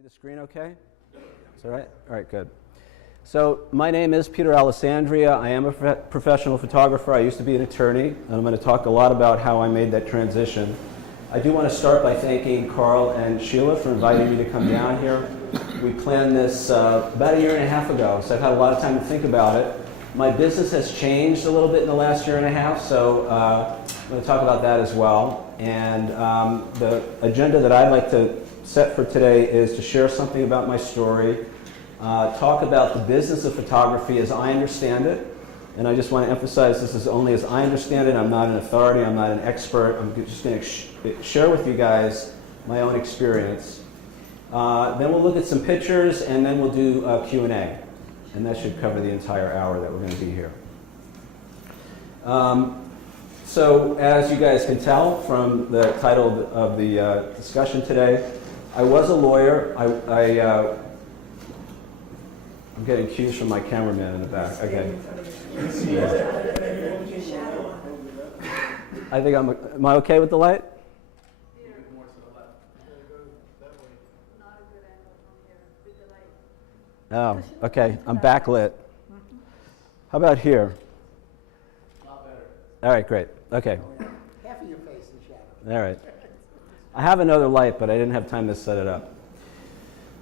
See the screen okay? Is that right? All right, good. So my name is Peter Alessandria. I am a professional photographer. I used to be an attorney, and I'm going to talk a lot about how I made that transition. I do want to start by thanking Carl and Sheila for inviting me to come down here. We planned this about a year and a half ago, so I've had a lot of time to think about it. My business has changed a little bit in the last year and a half, so I'm going to talk about that as well. And the agenda that I'd like to set for today is to share something about my story, talk about the business of photography as I understand it. And I just want to emphasize this is only as I understand it. I'm not an authority. I'm not an expert. I'm just going to share with you guys my own experience. Then we'll look at some pictures, and then we'll do Q&A. And that should cover the entire hour that we're going to be here. So as you guys can tell from the title of the discussion today, I was a lawyer. I'm getting cues from my cameraman in the back. Okay. I think am I okay with the light? Oh, okay. I'm backlit. How about here? Not better. All right, great. Okay. Half of your face is shadow. All right. I have another light, but I didn't have time to set it up.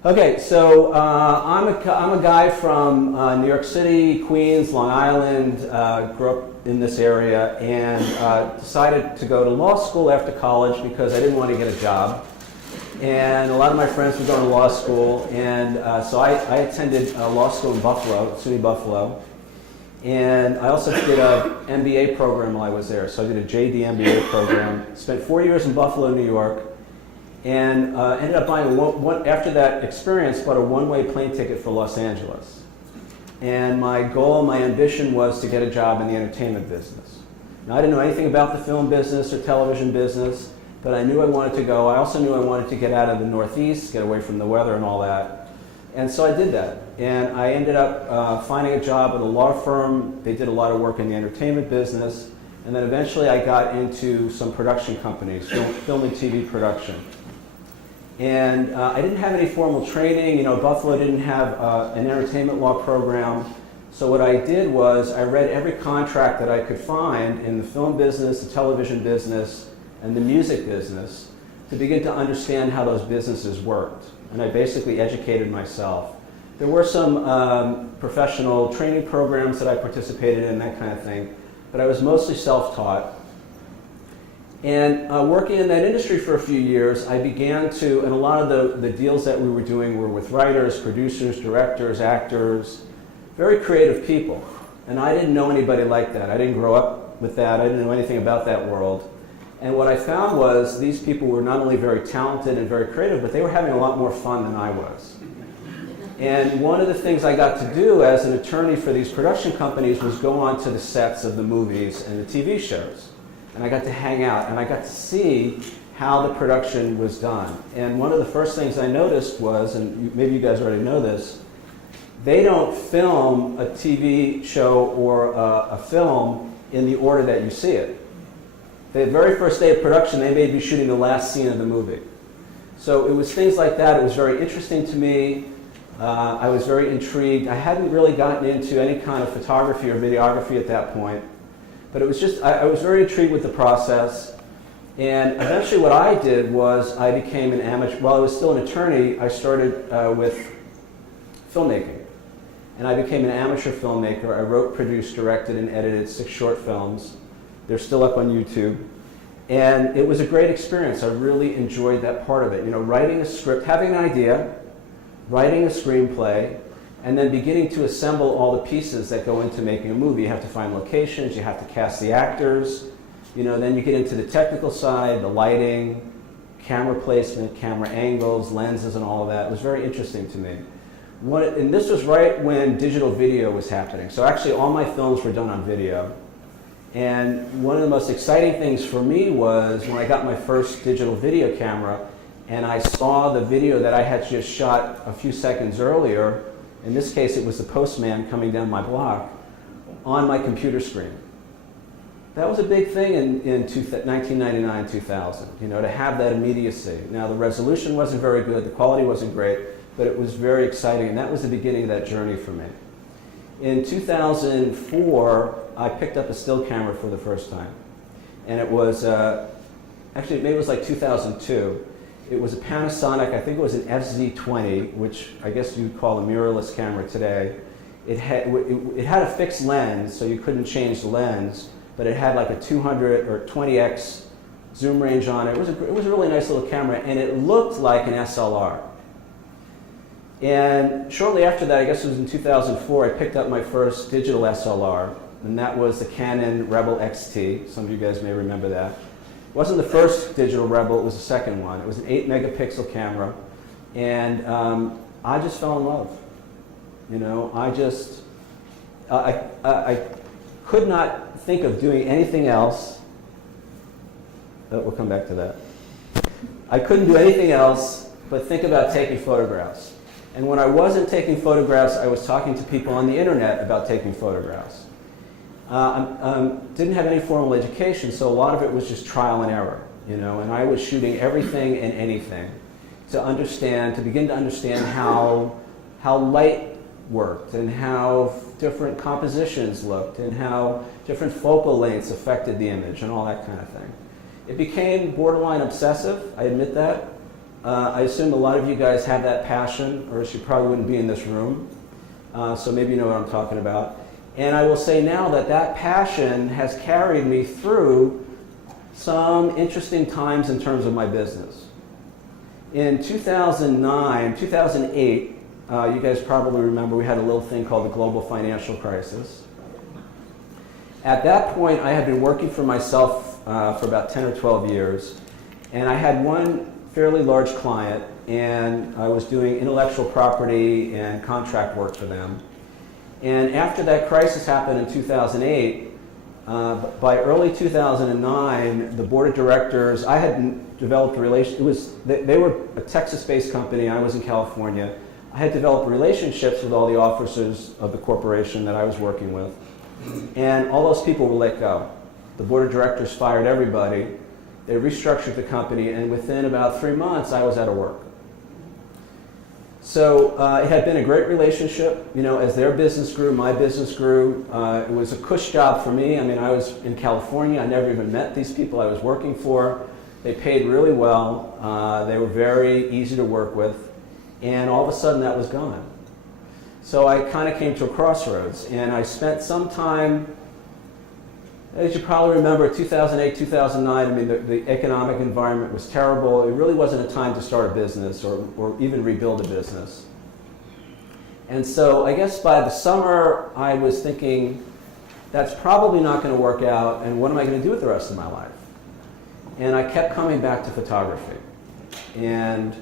Okay, so I'm a guy from New York City, Queens, Long Island, grew up in this area, and decided to go to law school after college because I didn't want to get a job. And a lot of my friends were going to law school, and so I attended law school in Buffalo, SUNY Buffalo. And I also did an MBA program while I was there. So I did a JD MBA program, spent 4 years in Buffalo, New York, and ended up buying, after that experience, bought a one-way plane ticket for Los Angeles. And my goal, my ambition was to get a job in the entertainment business. Now, I didn't know anything about the film business or television business, but I knew I wanted to go. I also knew I wanted to get out of the Northeast, get away from the weather and all that. And so I did that. And I ended up finding a job at a law firm. They did a lot of work in the entertainment business. And then eventually I got into some production companies, film and TV production. And I didn't have any formal training. You know, Buffalo didn't have an entertainment law program. So what I did was I read every contract that I could find in the film business, the television business, and the music business to begin to understand how those businesses worked. And I basically educated myself. There were some professional training programs that I participated in, that kind of thing, but I was mostly self-taught. And working in that industry for a few years, I began to, and a lot of the deals that we were doing were with writers, producers, directors, actors, very creative people. And I didn't know anybody like that. I didn't grow up with that. I didn't know anything about that world. And what I found was these people were not only very talented and very creative, but they were having a lot more fun than I was. And one of the things I got to do as an attorney for these production companies was go on to the sets of the movies and the TV shows. And I got to hang out, and I got to see how the production was done. And one of the first things I noticed was, and maybe you guys already know this, they don't film a TV show or a film in the order that you see it. The very first day of production, they may be shooting the last scene of the movie. So it was things like that. It was very interesting to me. I was very intrigued. I hadn't really gotten into any kind of photography or videography at that point. But it was just, I was very intrigued with the process. And eventually what I did was I became an amateur. While I was still an attorney, I started with filmmaking. And I became an amateur filmmaker. I wrote, produced, directed, and edited 6 short films. They're still up on YouTube. And it was a great experience. I really enjoyed that part of it. You know, writing a script, having an idea, writing a screenplay, and then beginning to assemble all the pieces that go into making a movie. You have to find locations, you have to cast the actors, you know, then you get into the technical side, the lighting, camera placement, camera angles, lenses, and all of that. It was very interesting to me. And this was right when digital video was happening. So actually all my films were done on video. And one of the most exciting things for me was when I got my first digital video camera and I saw the video that I had just shot a few seconds earlier. In this case, it was the postman coming down my block on my computer screen. that was a big thing in 1999, 2000, you know, to have that immediacy. Now, the resolution wasn't very good, the quality wasn't great, but it was very exciting, and that was the beginning of that journey for me. In 2004, I picked up a still camera for the first time, and it was, actually, maybe it was like 2002. It was a Panasonic, I think it was an FZ20, which I guess you'd call a mirrorless camera today. It had a fixed lens, so you couldn't change the lens, but it had like a 200 or 20x zoom range on it. It was a really nice little camera, and it looked like an SLR. And shortly after that, I guess it was in 2004, I picked up my first digital SLR, and that was the Canon Rebel XT. Some of you guys may remember that. It wasn't the first digital Rebel, it was the second one. It was an 8 megapixel camera, and I just fell in love. You know, I could not think of doing anything else. But we'll come back to that. I couldn't do anything else but think about taking photographs. And when I wasn't taking photographs, I was talking to people on the internet about taking photographs. Didn't have any formal education, so a lot of it was just trial and error, you know, and I was shooting everything and anything to begin to understand how light worked and how different compositions looked and how different focal lengths affected the image and all that kind of thing. It became borderline obsessive, I admit that. I assume a lot of you guys have that passion, or else you probably wouldn't be in this room. So maybe you know what I'm talking about. And I will say now that that passion has carried me through some interesting times in terms of my business. In 2008, you guys probably remember we had a little thing called the global financial crisis. At that point, I had been working for myself for about 10 or 12 years, and I had one fairly large client, and I was doing intellectual property and contract work for them. And after that crisis happened in 2008, by early 2009, the board of directors, I had developed a relationship. They were a Texas-based company, I was in California. I had developed relationships with all the officers of the corporation that I was working with, and all those people were let go. The board of directors fired everybody, they restructured the company, and within about 3 months, I was out of work. So it had been a great relationship. You know, as their business grew, my business grew. It was a cush job for me. I mean, I was in California. I never even met these people I was working for. They paid really well. They were very easy to work with. And all of a sudden, that was gone. So I kind of came to a crossroads. And I spent some time, as you probably remember, 2008, 2009, I mean, the economic environment was terrible. It really wasn't a time to start a business or even rebuild a business. And so I guess by the summer, I was thinking, that's probably not going to work out, and what am I going to do with the rest of my life? And I kept coming back to photography. And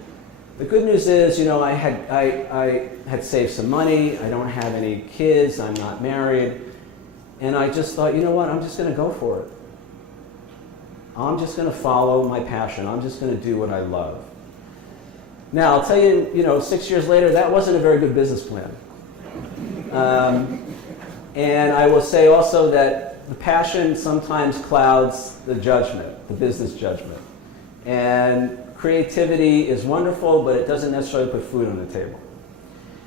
the good news is, you know, I had saved some money, I don't have any kids, I'm not married. And I just thought, you know what, I'm just going to go for it. I'm just going to follow my passion. I'm just going to do what I love. Now, I'll tell you, you know, 6 years later, that wasn't a very good business plan. And I will say also that the passion sometimes clouds the judgment, the business judgment. And creativity is wonderful, but it doesn't necessarily put food on the table.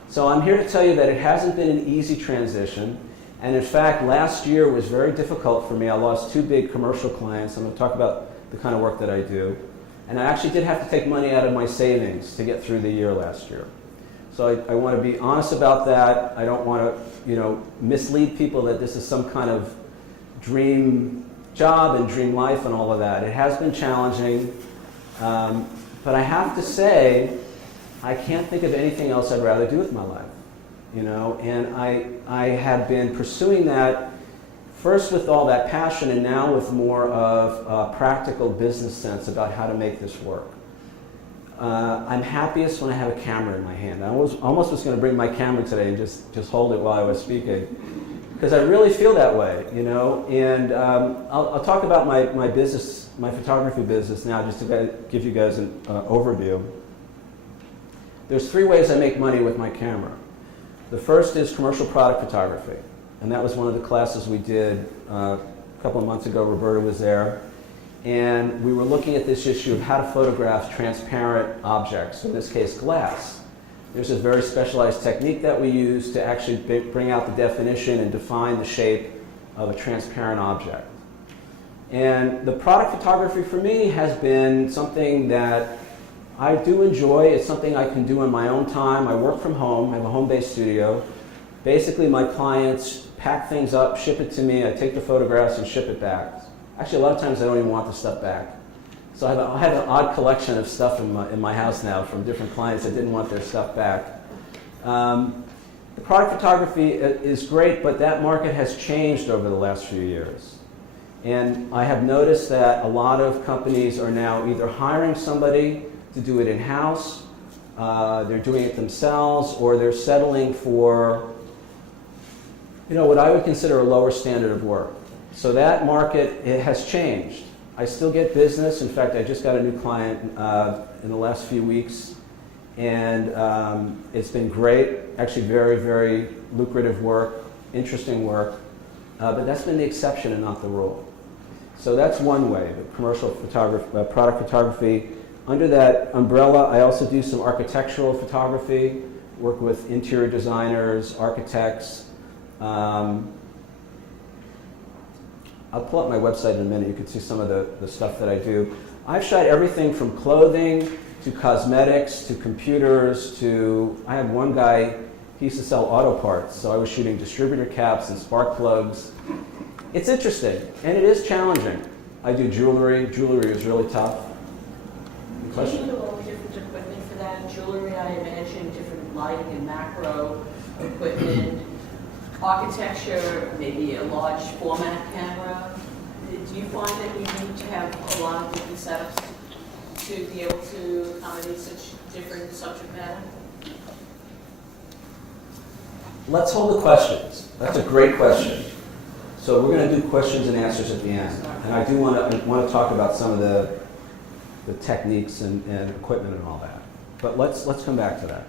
So I'm here to tell you that it hasn't been an easy transition. And in fact, last year was very difficult for me. I lost 2 big commercial clients. I'm going to talk about the kind of work that I do. And I actually did have to take money out of my savings to get through the year last year. So I want to be honest about that. I don't want to, you know, mislead people that this is some kind of dream job and dream life and all of that. It has been challenging. But I have to say, I can't think of anything else I'd rather do with my life. You know, and I have been pursuing that first with all that passion and now with more of a practical business sense about how to make this work. I'm happiest when I have a camera in my hand. I almost was going to bring my camera today and just hold it while I was speaking, because I really feel that way, you know. And I'll talk about my business, my photography business now, just to give you guys an overview. There's 3 ways I make money with my camera. The first is commercial product photography, and that was one of the classes we did a couple of months ago, Roberta was there, and we were looking at this issue of how to photograph transparent objects, in this case glass. There's a very specialized technique that we use to actually bring out the definition and define the shape of a transparent object. And the product photography for me has been something that I do enjoy. It's something I can do in my own time. I work from home. I have a home-based studio. Basically, my clients pack things up, ship it to me. I take the photographs and ship it back. Actually, a lot of times I don't even want the stuff back. So I have an odd collection of stuff in my house now from different clients that didn't want their stuff back. The product photography is great, but that market has changed over the last few years. And I have noticed that a lot of companies are now either hiring somebody to do it in-house, they're doing it themselves, or they're settling for, what I would consider a lower standard of work. So that market, it has changed. I still get business. In fact, I just got a new client in the last few weeks, and it's been great. Actually, very, very lucrative work, interesting work, but that's been the exception and not the rule. So that's one way, the commercial photography, product photography. Under that umbrella, I also do some architectural photography, work with interior designers, architects. I'll pull up my website in a minute. You can see some of the stuff that I do. I've shot everything from clothing to cosmetics to computers to, I had one guy, he used to sell auto parts, so I was shooting distributor caps and spark plugs. It's interesting, and it is challenging. I do jewelry. Jewelry is really tough. Do you need a little different equipment for that? Jewelry, I imagine, different light and macro equipment. Architecture, maybe a large format camera. Do you find that you need to have a lot of different setups to be able to accommodate such different subject matter? Let's hold the questions. That's a great question. So we're going to do questions and answers at the end. And I do want to talk about some of the techniques and equipment and all that. But let's come back to that.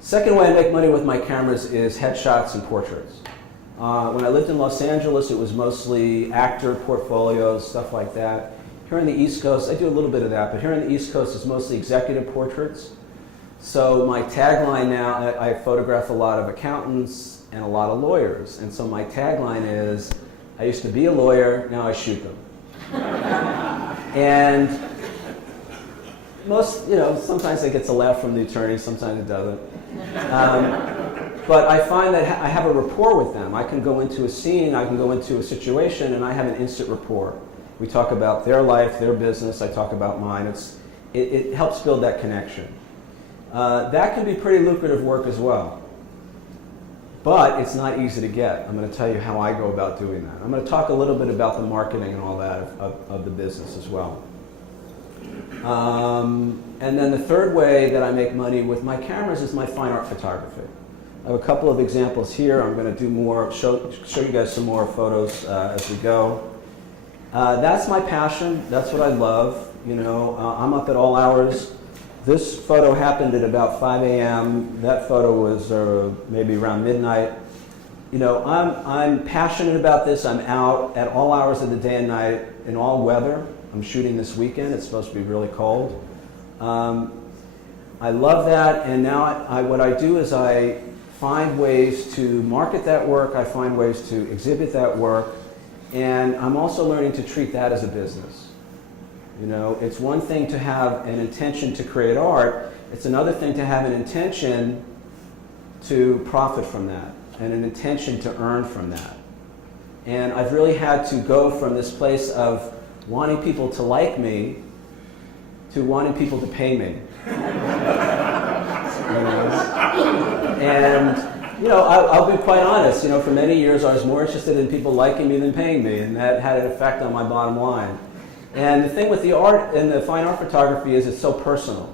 Second way I make money with my cameras is headshots and portraits. When I lived in Los Angeles, it was mostly actor portfolios, stuff like that. Here on the East Coast, I do a little bit of that, but here on the East Coast, it's mostly executive portraits. So my tagline now, I photograph a lot of accountants and a lot of lawyers. And so my tagline is, I used to be a lawyer, now I shoot them. And sometimes it gets a laugh from the attorney, sometimes it doesn't. But I find that I have a rapport with them. I can go into a scene, I can go into a situation, and I have an instant rapport. We talk about their life, their business, I talk about mine. It helps build that connection. That can be pretty lucrative work as well. But it's not easy to get. I'm going to tell you how I go about doing that. I'm going to talk a little bit about the marketing and all that of the business as well. And then the third way that I make money with my cameras is my fine art photography. I have a couple of examples here. I'm going to do more, show you guys some more photos as we go. That's my passion. That's what I love. I'm up at all hours. This photo happened at about 5 a.m. That photo was maybe around midnight. I'm passionate about this. I'm out at all hours of the day and night in all weather. I'm shooting this weekend. It's supposed to be really cold. I love that, and now what I do is I find ways to market that work. I find ways to exhibit that work, and I'm also learning to treat that as a business. It's one thing to have an intention to create art. It's another thing to have an intention to profit from that and an intention to earn from that. And I've really had to go from this place of wanting people to like me to wanting people to pay me. And I'll be quite honest, for many years I was more interested in people liking me than paying me, and that had an effect on my bottom line. And the thing with the art and the fine art photography is it's so personal,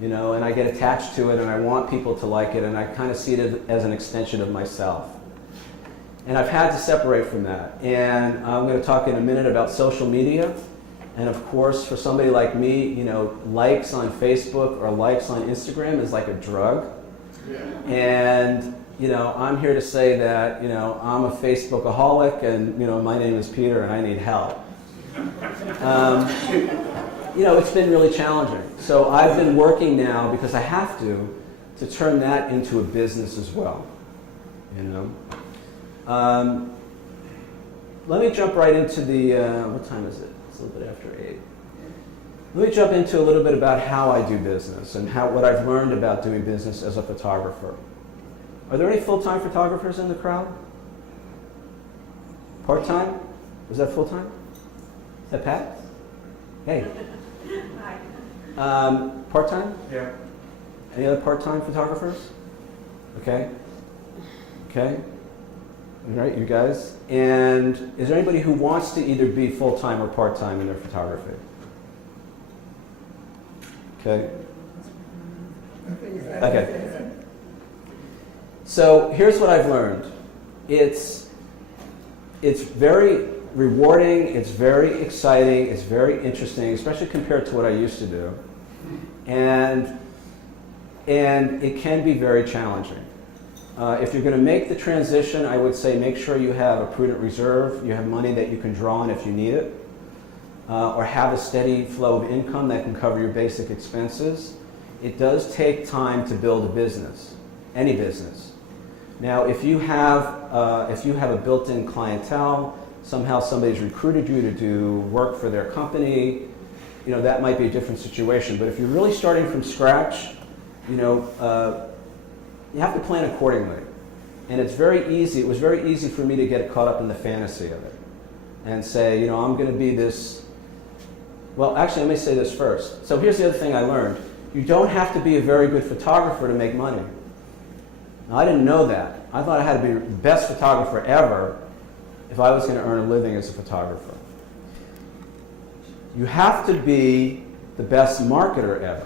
and I get attached to it, and I want people to like it, and I kind of see it as an extension of myself. And I've had to separate from that. And I'm going to talk in a minute about social media. And of course, for somebody like me, likes on Facebook or likes on Instagram is like a drug. And, I'm here to say that, I'm a Facebookaholic and, my name is Peter and I need help. It's been really challenging. So I've been working now, because I have to turn that into a business as well, Let me jump right into the, what time is it? It's a little bit after 8. Let me jump into a little bit about how I do business and what I've learned about doing business as a photographer. Are there any full-time photographers in the crowd? Part-time? Was that full-time? Is that Pat? Hey. Hi. Part-time? Yeah. Any other part-time photographers? Okay. Okay. All right, you guys. And is there anybody who wants to either be full-time or part-time in their photography? Okay. Okay. So here's what I've learned. It's very rewarding, it's very exciting, it's very interesting, especially compared to what I used to do. And it can be very challenging. If you're going to make the transition, I would say make sure you have a prudent reserve, you have money that you can draw on if you need it, or have a steady flow of income that can cover your basic expenses. It does take time to build a business, any business. Now, if you have a built-in clientele, somehow somebody's recruited you to do work for their company, that might be a different situation. But if you're really starting from scratch, you have to plan accordingly. And it's very easy. It was very easy for me to get caught up in the fantasy of it and say, I'm going to be this. Well, actually, let me say this first. So here's the other thing I learned. You don't have to be a very good photographer to make money. Now, I didn't know that. I thought I had to be the best photographer ever if I was going to earn a living as a photographer. You have to be the best marketer ever.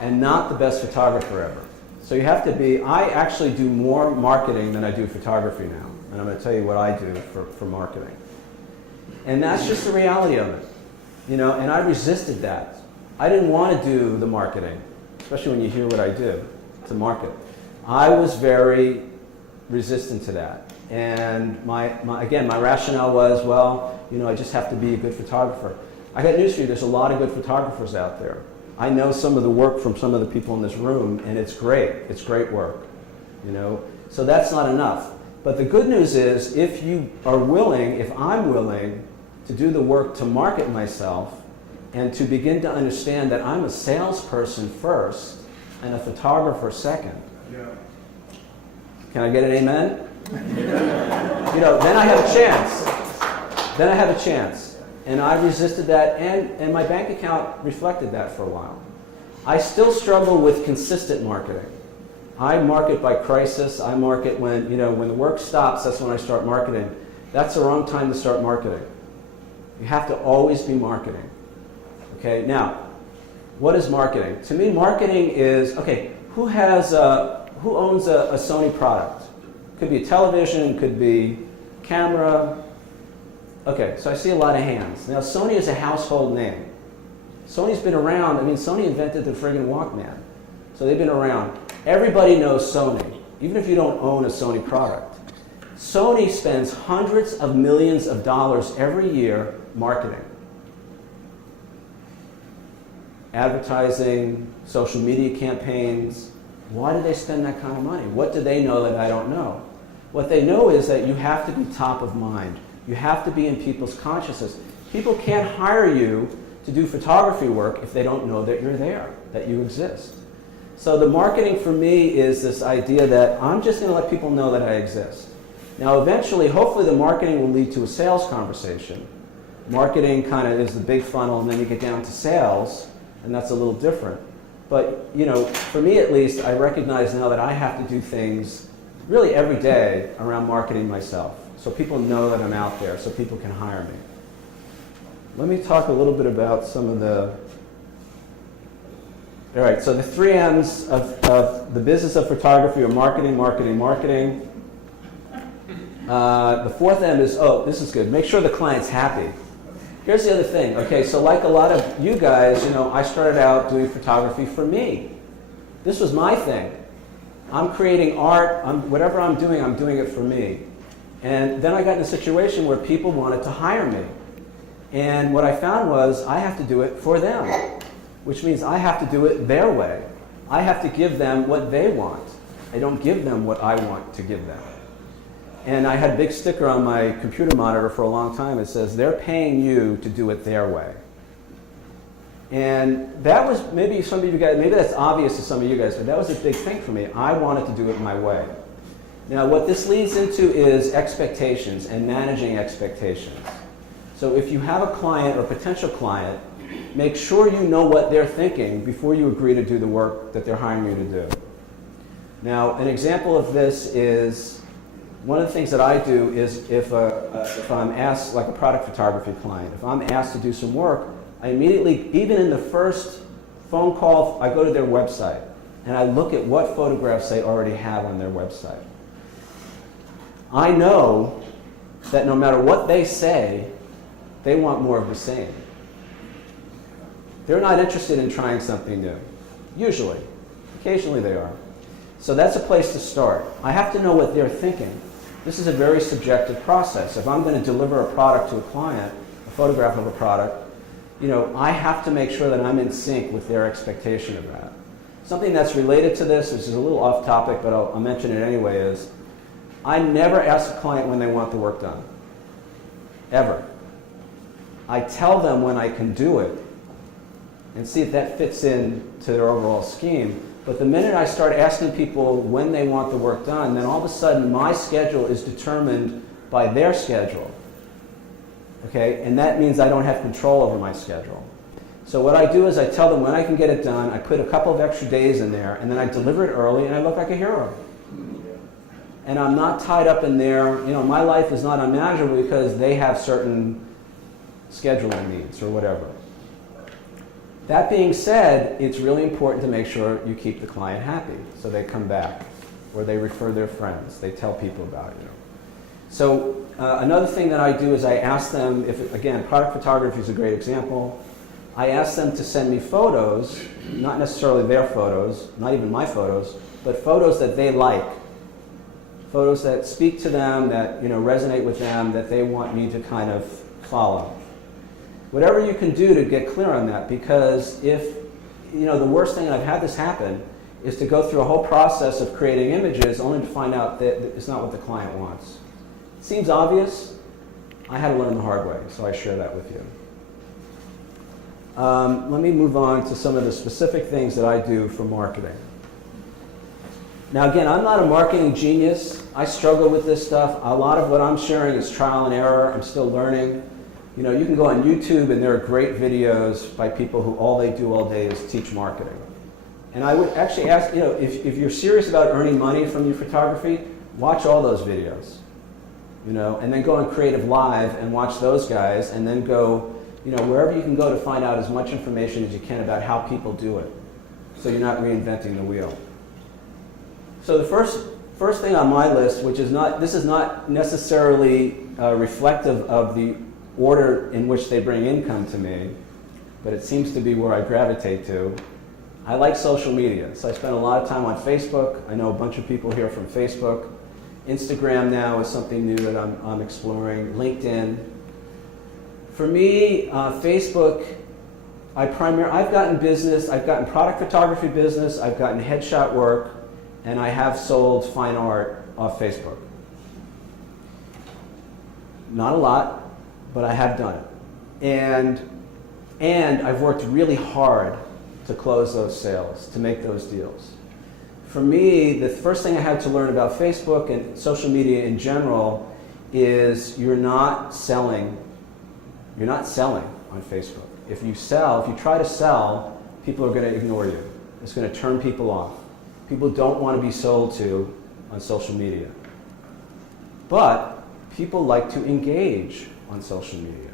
And not the best photographer ever. So you have to be, I actually do more marketing than I do photography now. And I'm going to tell you what I do for marketing. And that's just the reality of it. And I resisted that. I didn't want to do the marketing, especially when you hear what I do to market. I was very resistant to that. And my rationale was, I just have to be a good photographer. I got news for you, there's a lot of good photographers out there. I know some of the work from some of the people in this room, and it's great. It's great work, So that's not enough. But the good news is, if I'm willing to do the work to market myself and to begin to understand that I'm a salesperson first and a photographer second. Yeah. Can I get an amen? Then I have a chance. And I resisted that, and my bank account reflected that for a while. I still struggle with consistent marketing. I market by crisis. I market when the work stops, that's when I start marketing. That's the wrong time to start marketing. You have to always be marketing. Okay, now, what is marketing? To me, marketing is, who owns a Sony product? Could be a television, could be camera. Okay, so I see a lot of hands. Now, Sony is a household name. Sony's been around. Sony invented the friggin' Walkman. So they've been around. Everybody knows Sony, even if you don't own a Sony product. Sony spends hundreds of millions of dollars every year marketing. Advertising, social media campaigns. Why do they spend that kind of money? What do they know that I don't know? What they know is that you have to be top of mind. You have to be in people's consciousness. People can't hire you to do photography work if they don't know that you're there, that you exist. So the marketing for me is this idea that I'm just going to let people know that I exist. Now eventually, hopefully the marketing will lead to a sales conversation. Marketing kind of is the big funnel, and then you get down to sales, and that's a little different. But for me at least, I recognize now that I have to do things really every day around marketing myself. So people know that I'm out there, so people can hire me. Let me talk a little bit about some of the... All right, so the 3 M's of the business of photography are marketing, marketing, marketing. The 4th M is, this is good, make sure the client's happy. Here's the other thing. Okay, so like a lot of you guys, I started out doing photography for me. This was my thing. I'm creating art, whatever I'm doing it for me. And then I got in a situation where people wanted to hire me. And what I found was I have to do it for them, which means I have to do it their way. I have to give them what they want. I don't give them what I want to give them. And I had a big sticker on my computer monitor for a long time. It says, they're paying you to do it their way. And that was, maybe some of you guys, maybe that's obvious to some of you guys, but that was a big thing for me. I wanted to do it my way. Now, what this leads into is expectations and managing expectations. So if you have a client or potential client, make sure you know what they're thinking before you agree to do the work that they're hiring you to do. Now, an example of this is, one of the things that I do is if I'm asked, like a product photography client, if I'm asked to do some work, I immediately, even in the first phone call, I go to their website and I look at what photographs they already have on their website. I know that no matter what they say, they want more of the same. They're not interested in trying something new, usually. Occasionally they are. So that's a place to start. I have to know what they're thinking. This is a very subjective process. If I'm going to deliver a product to a client, a photograph of a product, I have to make sure that I'm in sync with their expectation of that. Something that's related to this, which is a little off topic, but I'll mention it anyway, is I never ask a client when they want the work done. Ever. I tell them when I can do it and see if that fits into their overall scheme. But the minute I start asking people when they want the work done, then all of a sudden my schedule is determined by their schedule. Okay? And that means I don't have control over my schedule. So what I do is I tell them when I can get it done, I put a couple of extra days in there, and then I deliver it early and I look like a hero. And I'm not tied up in their, my life is not unmanageable because they have certain scheduling needs or whatever. That being said, it's really important to make sure you keep the client happy so they come back or they refer their friends, they tell people about you. So another thing that I do is I ask them, again, product photography is a great example. I ask them to send me photos, not necessarily their photos, not even my photos, but photos that they like. Photos that speak to them, that resonate with them, that they want me to kind of follow. Whatever you can do to get clear on that, because if, the worst thing, and I've had this happen, is to go through a whole process of creating images only to find out that it's not what the client wants. It seems obvious. I had to learn the hard way, so I share that with you. Let me move on to some of the specific things that I do for marketing. Now again, I'm not a marketing genius. I struggle with this stuff. A lot of what I'm sharing is trial and error. I'm still learning. You can go on YouTube and there are great videos by people who all they do all day is teach marketing. And I would actually ask, if you're serious about earning money from your photography, watch all those videos. And then go on Creative Live and watch those guys, and then go, wherever you can go to find out as much information as you can about how people do it, so you're not reinventing the wheel. So the first thing on my list, this is not necessarily reflective of the order in which they bring income to me, but it seems to be where I gravitate to. I like social media, so I spend a lot of time on Facebook. I know a bunch of people here from Facebook. Instagram now is something new that I'm exploring. LinkedIn. For me, Facebook, I've gotten business, I've gotten product photography business, I've gotten headshot work, and I have sold fine art off Facebook. Not a lot, but I have done it. And I've worked really hard to close those sales, to make those deals. For me, the first thing I had to learn about Facebook and social media in general is you're not selling on Facebook. If you try to sell, people are going to ignore you. It's going to turn people off. People don't want to be sold to on social media. But people like to engage on social media.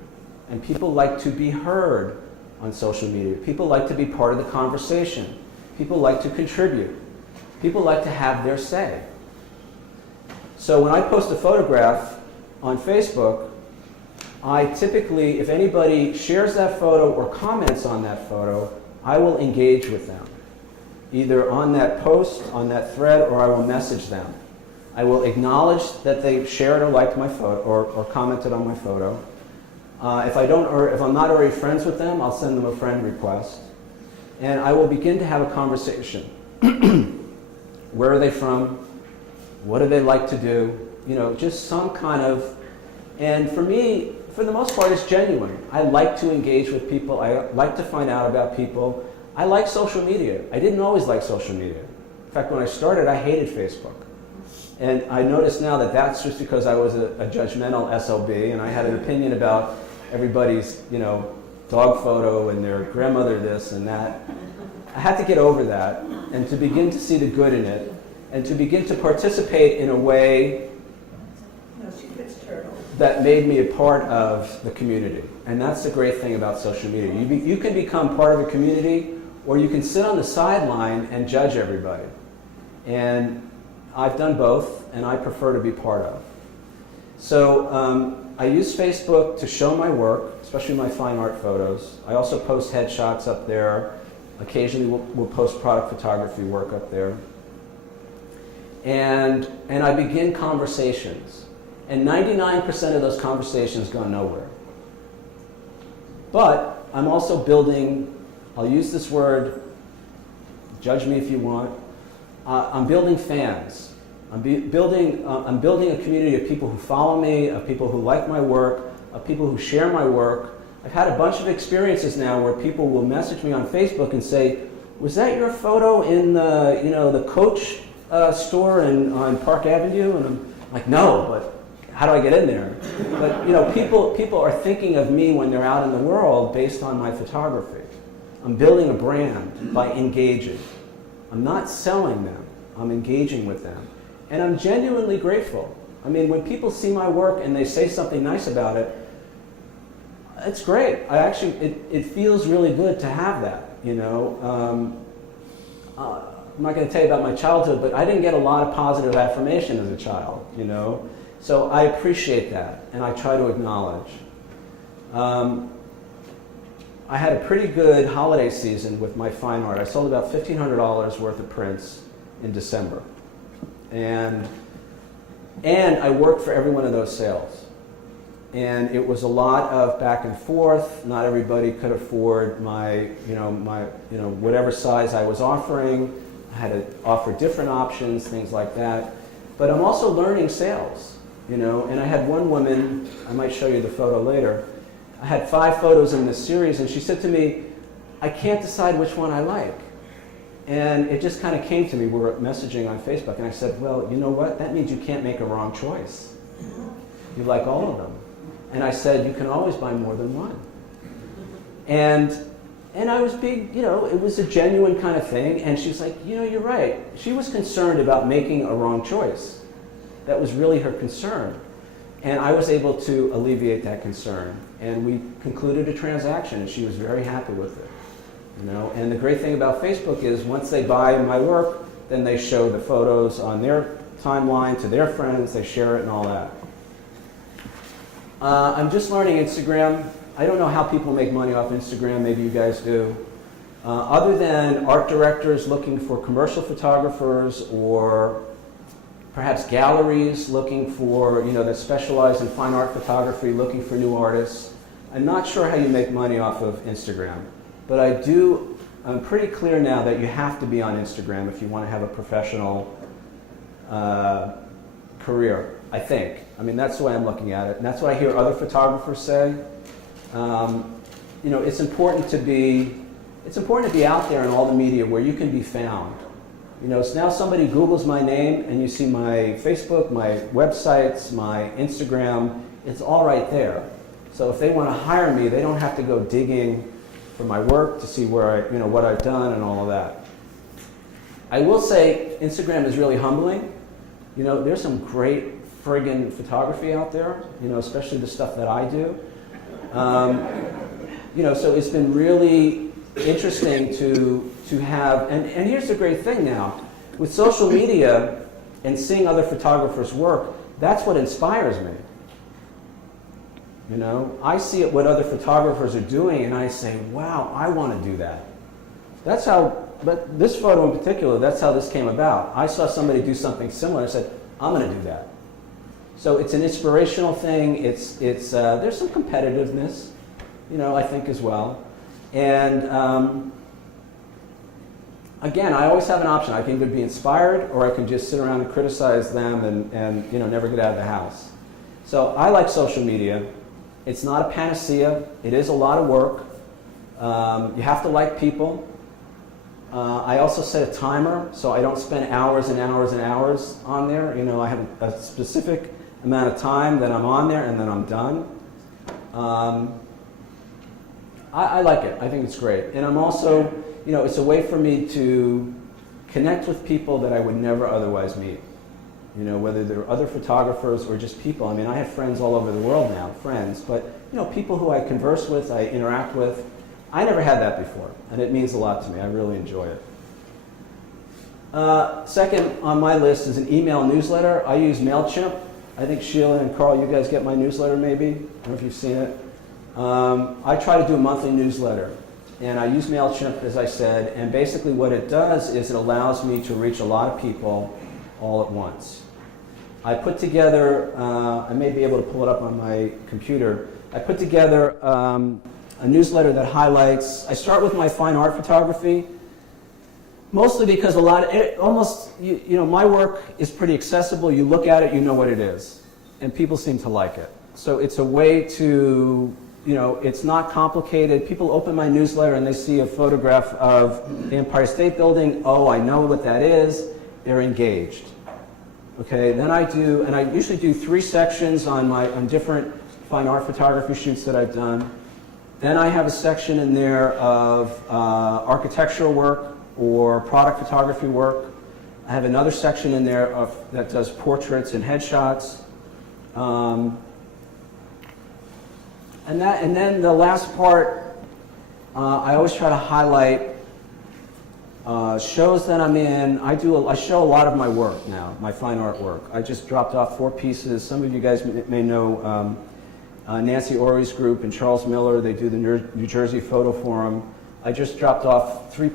And people like to be heard on social media. People like to be part of the conversation. People like to contribute. People like to have their say. So when I post a photograph on Facebook, I typically, if anybody shares that photo or comments on that photo, I will engage with them. either on that post, on that thread, or I will message them. I will acknowledge that they shared or liked my photo or commented on my photo. If I'm not already friends with them, I'll send them a friend request. And I will begin to have a conversation. Where are they from? What do they like to do? You know, just some kind of, and for me, for the most part, it's genuine. I like to engage with people. I like to find out about people. I like social media. I didn't always like social media. In fact, when I started, I hated Facebook. And I notice now that that's just because I was a judgmental SOB and I had an opinion about everybody's, you know, dog photo and their grandmother this and that. I had to get over that and to begin to see the good in it and to begin to participate in a way that made me a part of the community. And that's the great thing about social media. You can become part of a community, or you can sit on the sideline and judge everybody. And I've done both, and I prefer to be part of. So I use Facebook to show my work, especially my fine art photos. I also post headshots up there. Occasionally we'll post product photography work up there. And I begin conversations. And 99% of those conversations go nowhere. But I'm also building, I'll use this word, judge me if you want, I'm building fans. I'm building a community of people who follow me, of people who like my work, of people who share my work. I've had a bunch of experiences now where people will message me on Facebook and say, was that your photo in the, you know, the Coach store on Park Avenue? And I'm like, no, but how do I get in there? But you know, people are thinking of me when they're out in the world based on my photography. I'm building a brand by engaging. I'm not selling them, I'm engaging with them. And I'm genuinely grateful. I mean, when people see my work and they say something nice about it, it's great. It feels really good to have that, you know. I'm not going to tell you about my childhood, but I didn't get a lot of positive affirmation as a child, you know. So I appreciate that, and I try to acknowledge. I had a pretty good holiday season with my fine art. I sold about $1,500 worth of prints in December. And I worked for every one of those sales. And it was a lot of back and forth. Not everybody could afford my whatever size I was offering. I had to offer different options, things like that. But I'm also learning sales, you know. And I had one woman, I might show you the photo later. I had 5 photos in this series, and she said to me, I can't decide which one I like. And it just kind of came to me. We were messaging on Facebook, and I said, well, you know what? That means you can't make a wrong choice. You like all of them. And I said, you can always buy more than one. And I was being, you know, it was a genuine kind of thing. And she's like, you know, you're right. She was concerned about making a wrong choice. That was really her concern. And I was able to alleviate that concern. And we concluded a transaction, and she was very happy with it. You know, and the great thing about Facebook is once they buy my work, then they show the photos on their timeline to their friends, they share it and all that. I'm just learning Instagram. I don't know how people make money off Instagram, maybe you guys do. Other than art directors looking for commercial photographers or perhaps galleries looking for, you know, that specialize in fine art photography, looking for new artists. I'm not sure how you make money off of Instagram, but I'm pretty clear now that you have to be on Instagram if you want to have a professional career, I think. I mean, that's the way I'm looking at it, and that's what I hear other photographers say. You know, it's important to be out there in all the media where you can be found. You know, so now somebody Googles my name and you see my Facebook, my websites, my Instagram, it's all right there. So if they want to hire me, they don't have to go digging for my work to see where I, you know, what I've done and all of that. I will say Instagram is really humbling. You know, there's some great friggin' photography out there, you know, especially the stuff that I do. You know, so it's been really interesting to have, and here's the great thing now, with social media and seeing other photographers work, that's what inspires me. You know, I see what other photographers are doing and I say, wow, I want to do that. That's how but this photo in particular, that's how this came about. I saw somebody do something similar and said, I'm going to do that. So it's an inspirational thing. There's some competitiveness, I think as well. And again, I always have an option. I can either be inspired or I can just sit around and criticize them and never get out of the house. So I like social media. It's not a panacea. It is a lot of work. You have to like people. I also set a timer, so I don't spend hours and hours and hours on there. I have a specific amount of time that I'm on there and then I'm done. I like it. I think it's great. And I'm also, it's a way for me to connect with people that I would never otherwise meet. Whether they're other photographers or just people. I mean, I have friends all over the world now, but people who I converse with, I interact with. I never had that before, and it means a lot to me. I really enjoy it. Second on my list is an email newsletter. I use MailChimp. I think Sheila and Carl, you guys get my newsletter maybe? I don't know if you've seen it. I try to do a monthly newsletter, and I use MailChimp, as I said, and basically what it does is it allows me to reach a lot of people all at once. I put together, I may be able to pull it up on my computer, I put together a newsletter that highlights, I start with my fine art photography, mostly because my work is pretty accessible. You look at it, you know what it is, and people seem to like it. So it's a way to, it's not complicated. People open my newsletter and they see a photograph of the Empire State Building. Oh, I know what that is. They're engaged. Okay, then I usually do 3 sections on different fine art photography shoots that I've done. Then I have a section in there of architectural work or product photography work. I have another section in there that does portraits and headshots. And then the last part, I always try to highlight shows that I'm in. I show a lot of my work now, my fine art work. I just dropped off 4 pieces. Some of you guys may know Nancy Orey's group and Charles Miller. They do the New Jersey Photo Forum. I just dropped off 4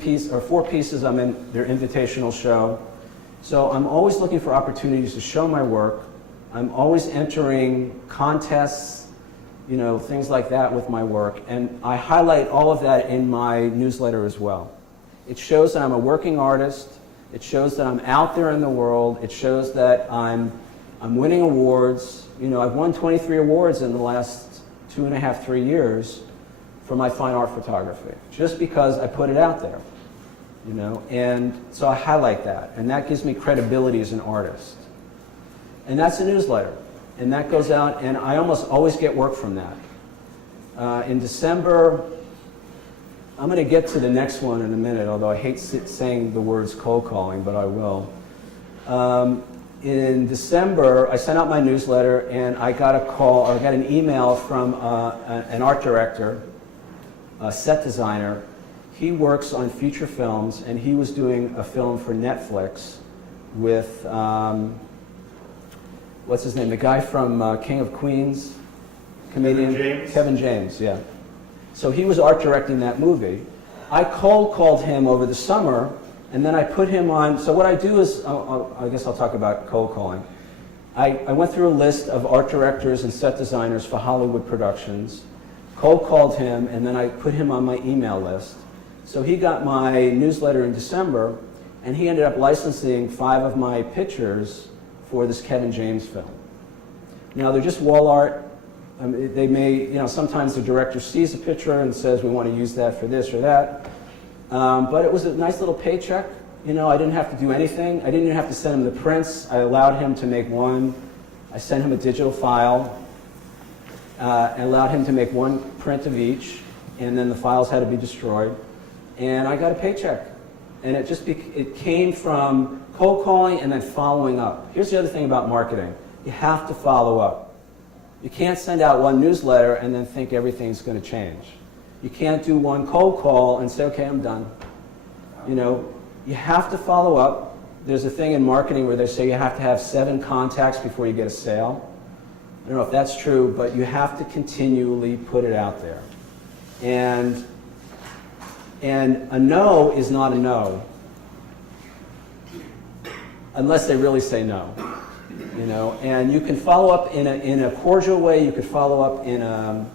pieces. I'm in their invitational show. So I'm always looking for opportunities to show my work. I'm always entering contests, things like that with my work. And I highlight all of that in my newsletter as well. It shows that I'm a working artist. It shows that I'm out there in the world. It shows that I'm winning awards. I've won 23 awards in the last 2.5, 3 years for my fine art photography, just because I put it out there, and so I highlight that, and that gives me credibility as an artist. And that's a newsletter, and that goes out, and I almost always get work from that. In December, I'm going to get to the next one in a minute, although I hate saying the words cold calling, but I will. In December, I sent out my newsletter, and I got an email from an art director, a set designer. He works on feature films, and he was doing a film for Netflix with, what's his name, the guy from King of Queens, comedian? Kevin James, yeah. So he was art directing that movie. I cold called him over the summer, and then I put him on. So what I do is, I guess I'll talk about cold calling. I went through a list of art directors and set designers for Hollywood productions, cold called him, and then I put him on my email list. So he got my newsletter in December, and he ended up licensing 5 of my pictures for this Kevin James film. Now they're just wall art. They may, sometimes the director sees a picture and says, we want to use that for this or that. But it was a nice little paycheck. I didn't have to do anything. I didn't even have to send him the prints. I allowed him to make one. I sent him a digital file. I allowed him to make 1 print of each, and then the files had to be destroyed. And I got a paycheck. And it came from cold calling and then following up. Here's the other thing about marketing. You have to follow up. You can't send out 1 newsletter and then think everything's going to change. You can't do 1 cold call and say, okay, I'm done. You have to follow up. There's a thing in marketing where they say you have to have 7 contacts before you get a sale. I don't know if that's true, but you have to continually put it out there. And And a no is not a no, unless they really say no. You know, and you can follow up in a cordial way. You could follow up in a,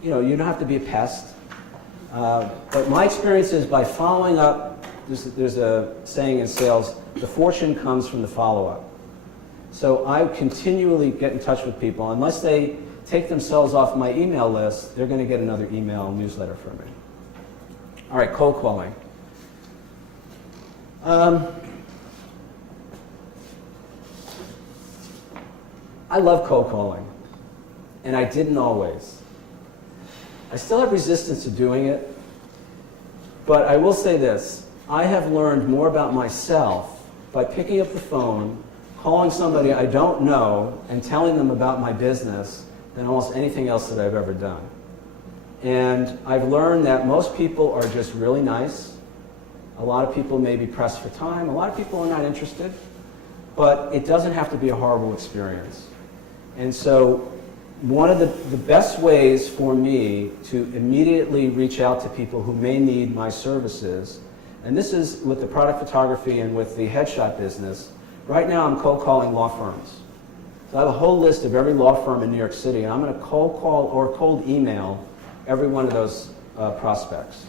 you know, you don't have to be a pest. But my experience is by following up, there's a saying in sales, the fortune comes from the follow-up. So I continually get in touch with people. Unless they take themselves off my email list, they're going to get another email newsletter from me. All right, cold calling. I love cold calling, and I didn't always. I still have resistance to doing it, but I will say this. I have learned more about myself by picking up the phone, calling somebody I don't know, and telling them about my business than almost anything else that I've ever done. And I've learned that most people are just really nice. A lot of people may be pressed for time. A lot of people are not interested. But it doesn't have to be a horrible experience. And so one of the best ways for me to immediately reach out to people who may need my services, and this is with the product photography and with the headshot business, right now I'm cold calling law firms. So I have a whole list of every law firm in New York City, and I'm going to cold call or cold email every one of those prospects.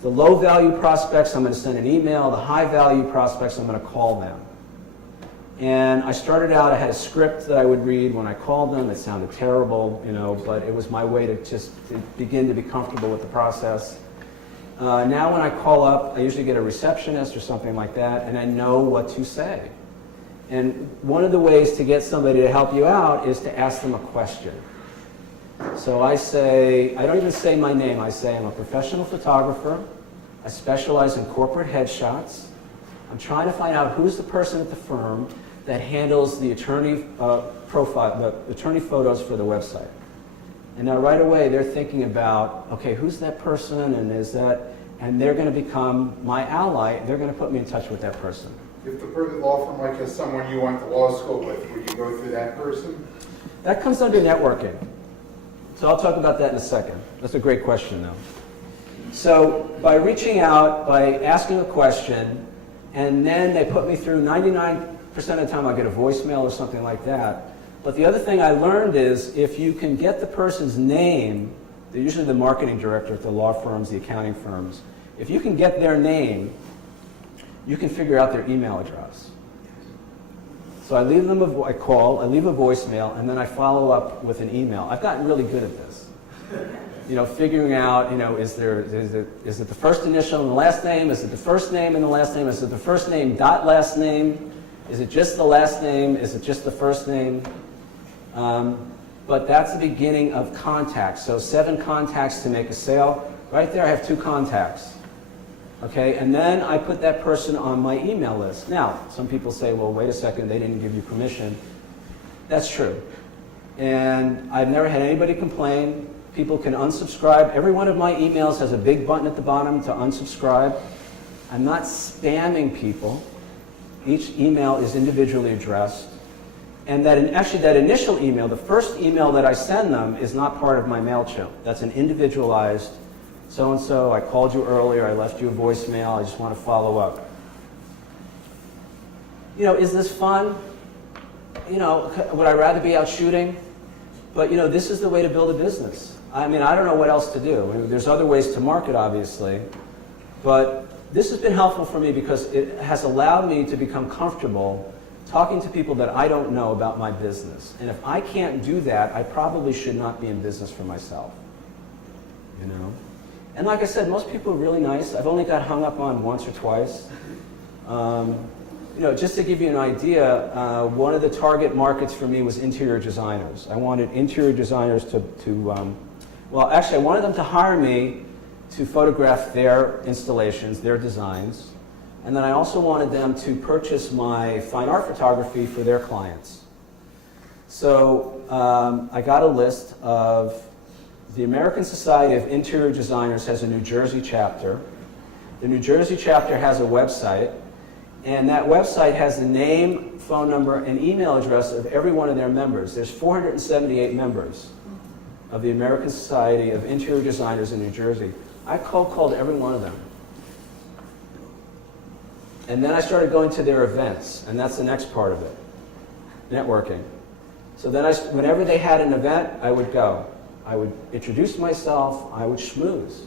The low value prospects, I'm going to send an email. The high value prospects, I'm going to call them. And I started out, I had a script that I would read when I called them. It sounded terrible, you know, but it was my way to just begin to be comfortable with the process. Now when I call up, I usually get a receptionist or something like that, and I know what to say. And one of the ways to get somebody to help you out is to ask them a question. So I say, I don't even say my name. I say I'm a professional photographer. I specialize in corporate headshots. I'm trying to find out who's the person at the firm that handles the attorney profile, the attorney photos for the website. And now right away they're thinking about, okay, who's that person, and is that, and they're going to become my ally. They're going to put me in touch with that person. If the law firm like has someone you went to law school with, would you go through that person? That comes under networking. So I'll talk about that in a second. That's a great question, though. So by reaching out, by asking a question, and then they put me through 99% of the time I get a voicemail or something like that. But the other thing I learned is if you can get the person's name, they're usually the marketing director at the law firms, the accounting firms, if you can get their name, you can figure out their email address. So I leave them I leave a voicemail, and then I follow up with an email. I've gotten really good at this. You know, figuring out, you know, is it the first initial and the last name? Is it the first name and the last name? Is it the first name dot last name? Is it just the last name? Is it just the first name? But that's the beginning of contacts. So 7 contacts to make a sale. Right there I have 2 contacts. Okay, and then I put that person on my email list. Now, some people say, well, wait a second, they didn't give you permission. That's true. And I've never had anybody complain. People can unsubscribe. Every one of my emails has a big button at the bottom to unsubscribe. I'm not spamming people. Each email is individually addressed. And actually that initial email, the first email that I send them is not part of my MailChimp. That's an individualized, so-and-so, I called you earlier, I left you a voicemail, I just want to follow up. You know, is this fun? You know, would I rather be out shooting? But, you know, this is the way to build a business. I mean, I don't know what else to do. I mean, there's other ways to market, obviously. But this has been helpful for me because it has allowed me to become comfortable talking to people that I don't know about my business. And if I can't do that, I probably should not be in business for myself. You know? And like I said, most people are really nice. I've only got hung up on once or twice. You know, just to give you an idea, one of the target markets for me was interior designers. I wanted interior designers well, actually, I wanted them to hire me to photograph their installations, their designs. And then I also wanted them to purchase my fine art photography for their clients. So I got a list of the American Society of Interior Designers has a New Jersey chapter. The New Jersey chapter has a website, and that website has the name, phone number, and email address of every one of their members. There's 478 members of the American Society of Interior Designers in New Jersey. I cold called every one of them. And then I started going to their events, and that's the next part of it, networking. So then whenever they had an event, I would go. I would introduce myself, I would schmooze.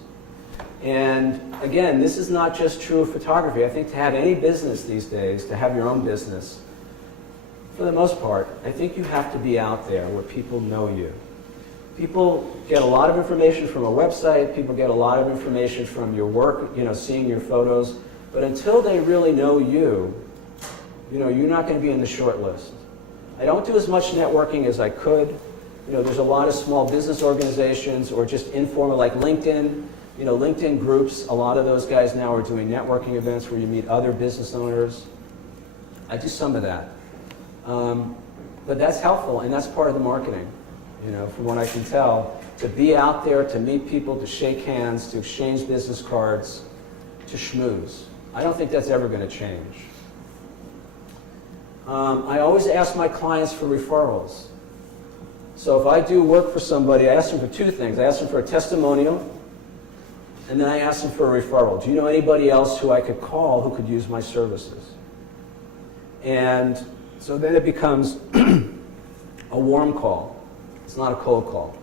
And again, this is not just true of photography. I think to have any business these days, to have your own business, for the most part, I think you have to be out there where people know you. People get a lot of information from a website, people get a lot of information from your work, seeing your photos, but until they really know you, you're not going to be in the short list. I don't do as much networking as I could. There's a lot of small business organizations or just informal, like LinkedIn. LinkedIn groups, a lot of those guys now are doing networking events where you meet other business owners. I do some of that. But that's helpful, and that's part of the marketing, from what I can tell. To be out there, to meet people, to shake hands, to exchange business cards, to schmooze. I don't think that's ever going to change. I always ask my clients for referrals. So if I do work for somebody, I ask them for two things. I ask them for a testimonial, and then I ask them for a referral. Do you know anybody else who I could call who could use my services? And so then it becomes a warm call. It's not a cold call.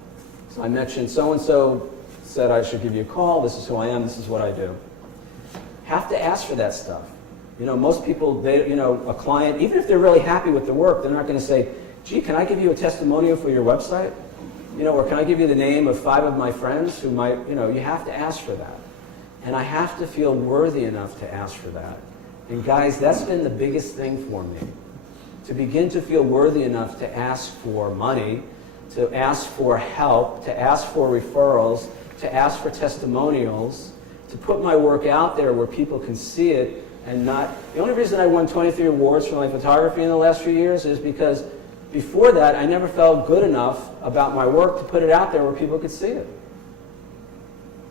So I mentioned so-and-so said I should give you a call. This is who I am. This is what I do. Have to ask for that stuff. Most people, a client, even if they're really happy with the work, they're not going to say, gee, can I give you a testimonial for your website? Or can I give you the name of 5 of my friends who might, you have to ask for that. And I have to feel worthy enough to ask for that. And guys, that's been the biggest thing for me. To begin to feel worthy enough to ask for money, to ask for help, to ask for referrals, to ask for testimonials, to put my work out there where people can see it and not... The only reason I won 23 awards for my photography in the last few years is because before that, I never felt good enough about my work to put it out there where people could see it.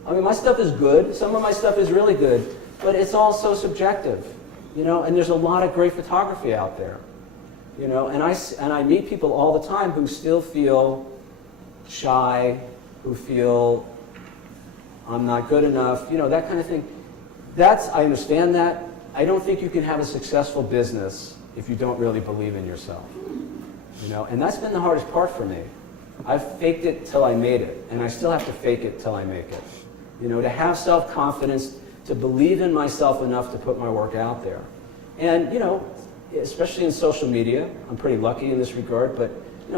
I mean, my stuff is good. Some of my stuff is really good, but it's all so subjective, and there's a lot of great photography out there, and I meet people all the time who still feel shy, who feel I'm not good enough, that kind of thing. I understand that. I don't think you can have a successful business if you don't really believe in yourself. And that's been the hardest part for me. I've faked it till I made it, and I still have to fake it till I make it. To have self-confidence, to believe in myself enough to put my work out there. And, especially in social media, I'm pretty lucky in this regard, but,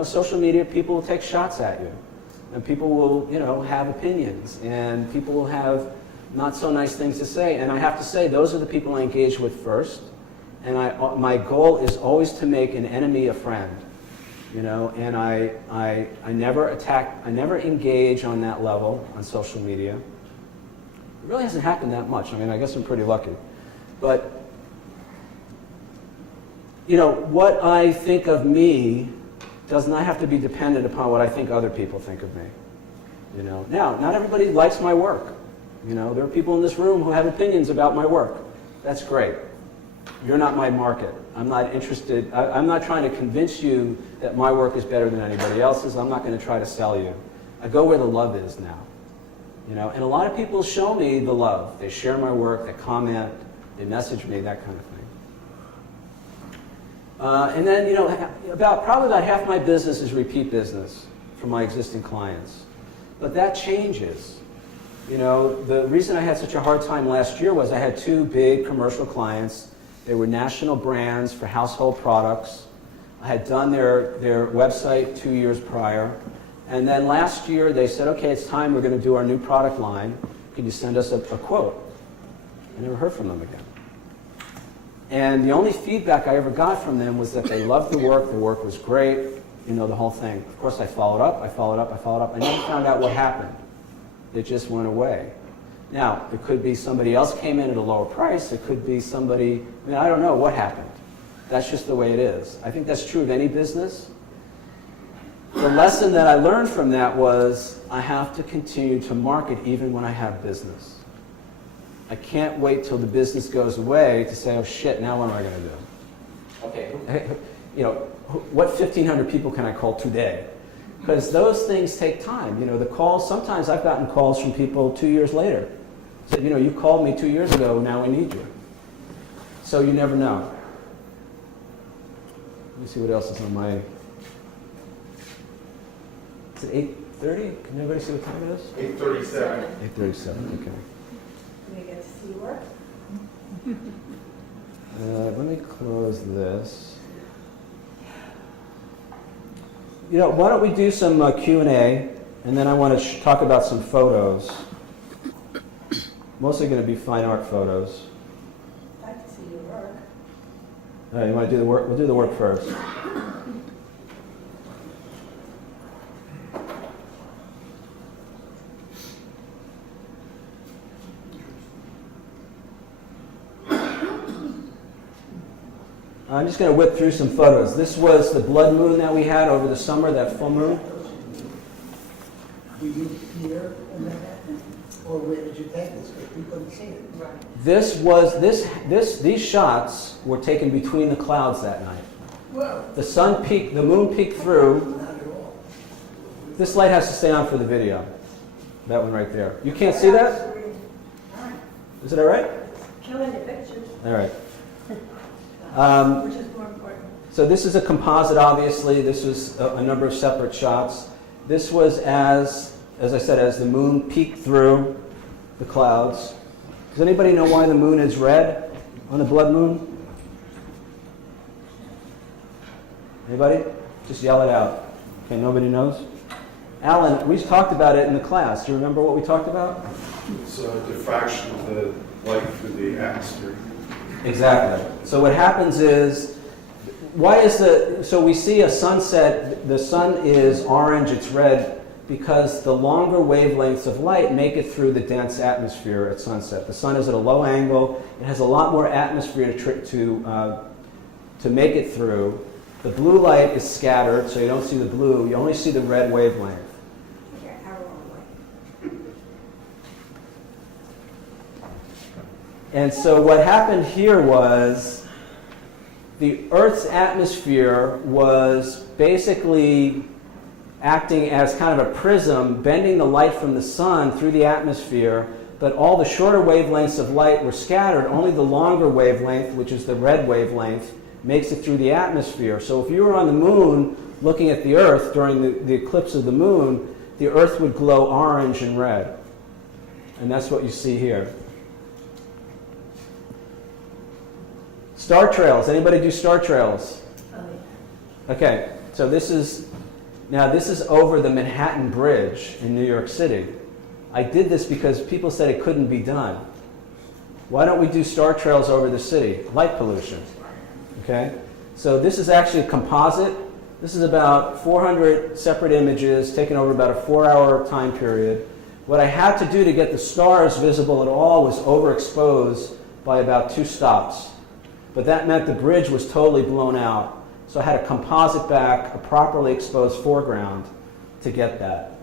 social media, people will take shots at you. And people will, have opinions, and people will have not so nice things to say. And I have to say, those are the people I engage with first. And my goal is always to make an enemy a friend. And I never attack, I never engage on that level on social media. It really hasn't happened that much. I mean, I guess I'm pretty lucky. But, what I think of me does not have to be dependent upon what I think other people think of me. Now, not everybody likes my work. There are people in this room who have opinions about my work. That's great. You're not my market. I'm not interested. I'm not trying to convince you that my work is better than anybody else's. I'm not going to try to sell you. I go where the love is now. And a lot of people show me the love. They share my work, they comment, they message me, that kind of thing. And then, probably about half my business is repeat business from my existing clients. But that changes. The reason I had such a hard time last year was I had 2 big commercial clients. They were national brands for household products. I had done their website 2 years prior. And then last year they said, okay, it's time, we're going to do our new product line. Can you send us a quote? I never heard from them again. And the only feedback I ever got from them was that they loved the work was great, the whole thing. Of course, I followed up. I never found out what happened. It just went away. Now, it could be somebody else came in at a lower price. It could be somebody, I don't know what happened. That's just the way it is. I think that's true of any business. The lesson that I learned from that was I have to continue to market even when I have business. I can't wait till the business goes away to say, oh shit, now what am I going to do? Okay, what 1,500 people can I call today? Because those things take time. The calls, sometimes I've gotten calls from people 2 years later. Said, you know, you called me 2 years ago, now we need you. So you never know. Let me see what else is on my... Is it 8:30? Can everybody see what time it is? 8:37. 8:37, okay. We get to see work. Let me close this. You know, why don't we do some Q&A, and then I want to talk about some photos. Mostly going to be fine art photos. I'd like to see your work. All right, you want to do the work? We'll do the work first. I'm just going to whip through some photos. This was the blood moon that we had over the summer, that full moon. Were you here in Manhattan? Or where did you take this? Because we couldn't see it. These shots were taken between the clouds that night. Well, The moon peeked through. not at all. This light has to stay on for the video. That one right there. You can't see that? Is it all right? Killing the pictures, All right. which is more important. So this is a composite, obviously. This was a number of separate shots. This was as I said, as the moon peeked through the clouds. Does anybody know why the moon is red on the blood moon? Anybody? Just yell it out. Okay, nobody knows? Alan, we talked about it in the class. Do you remember what we talked about? It's a diffraction of the light through the atmosphere. Exactly. So what happens is, so we see a sunset, the sun is orange, it's red, because the longer wavelengths of light make it through the dense atmosphere at sunset. The sun is at a low angle, it has a lot more atmosphere to make it through. The blue light is scattered, so you don't see the blue, you only see the red wavelength. Okay, arrow on way. And so what happened here was the Earth's atmosphere was basically acting as kind of a prism, bending the light from the sun through the atmosphere, but all the shorter wavelengths of light were scattered. Only the longer wavelength, which is the red wavelength, makes it through the atmosphere. So if you were on the moon looking at the Earth during the eclipse of the moon, the Earth would glow orange and red. And that's what you see here. Star trails. Anybody do star trails? Oh, yeah. Okay, so this is over the Manhattan Bridge in New York City. I did this because people said it couldn't be done. Why don't we do star trails over the city? Light pollution. Okay, so this is actually a composite. This is about 400 separate images taken over about a 4-hour time period. What I had to do to get the stars visible at all was overexpose by about 2 stops. But that meant the bridge was totally blown out. So I had a composite back, a properly exposed foreground to get that.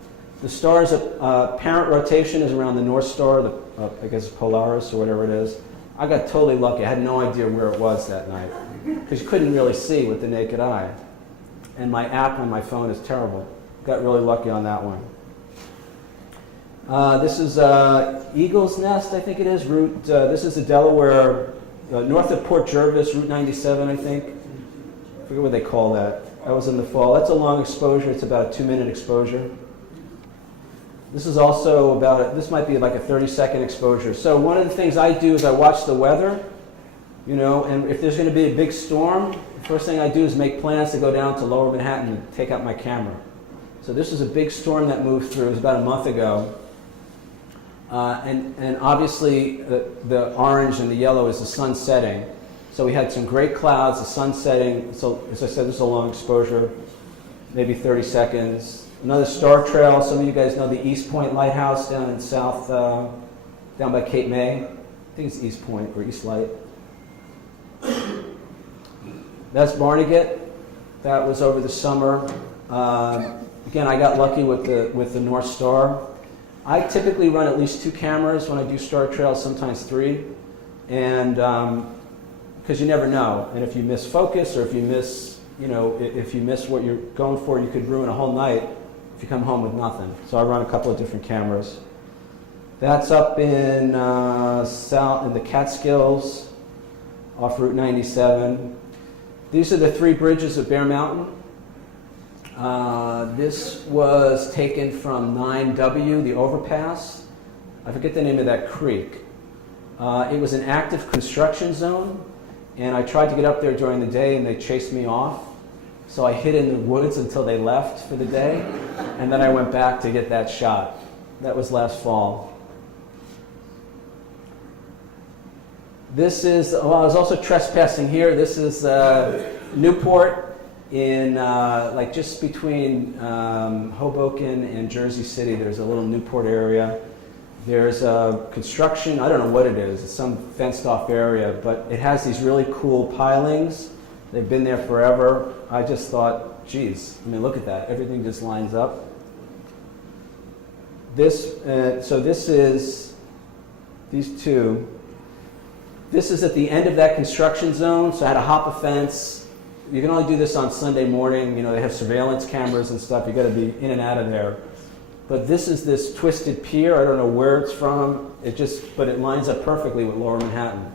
The star's apparent rotation is around the North Star, I guess Polaris or whatever it is. I got totally lucky. I had no idea where it was that night because you couldn't really see with the naked eye. And my app on my phone is terrible. Got really lucky on that one. This is Eagle's Nest, I think it is. This is the Delaware, north of Port Jervis, Route 97, I think. I forget what they call that. That was in the fall. That's a long exposure. It's about a 2-minute exposure. This is also this might be like a 30-second exposure. So one of the things I do is I watch the weather, and if there's going to be a big storm, the first thing I do is make plans to go down to Lower Manhattan and take out my camera. So this is a big storm that moved through. It was about a month ago. And obviously the orange and the yellow is the sun setting. So we had some great clouds, the sun setting. So as I said, this is a long exposure, maybe 30 seconds. Another star trail. Some of you guys know the East Point Lighthouse down in south, down by Cape May. I think it's East Point or East Light. That's Barnegat. That was over the summer. Again, I got lucky with the North Star. I typically run at least 2 cameras when I do star trails, sometimes 3, and because you never know. And if you miss focus, or if you miss, if you miss what you're going for, you could ruin a whole night if you come home with nothing. So I run a couple of different cameras. That's up in south in the Catskills, off Route 97. These are the three bridges of Bear Mountain. This was taken from 9W, the overpass. I forget the name of that creek. It was an active construction zone, and I tried to get up there during the day, and they chased me off. So I hid in the woods until they left for the day, and then I went back to get that shot. That was last fall. This is, well, I was also trespassing here. This is Newport in, like just between Hoboken and Jersey City. There's a little Newport area. There's a construction, I don't know what it is. It's some fenced off area, but it has these really cool pilings. They've been there forever. I just thought, geez, I mean, look at that. Everything just lines up. So this is, these two. This is at the end of that construction zone, so I had to hop a fence. You can only do this on Sunday morning. You know, they have surveillance cameras and stuff. You got to be in and out of there. But this is this twisted pier. I don't know where it's from. But it lines up perfectly with Lower Manhattan.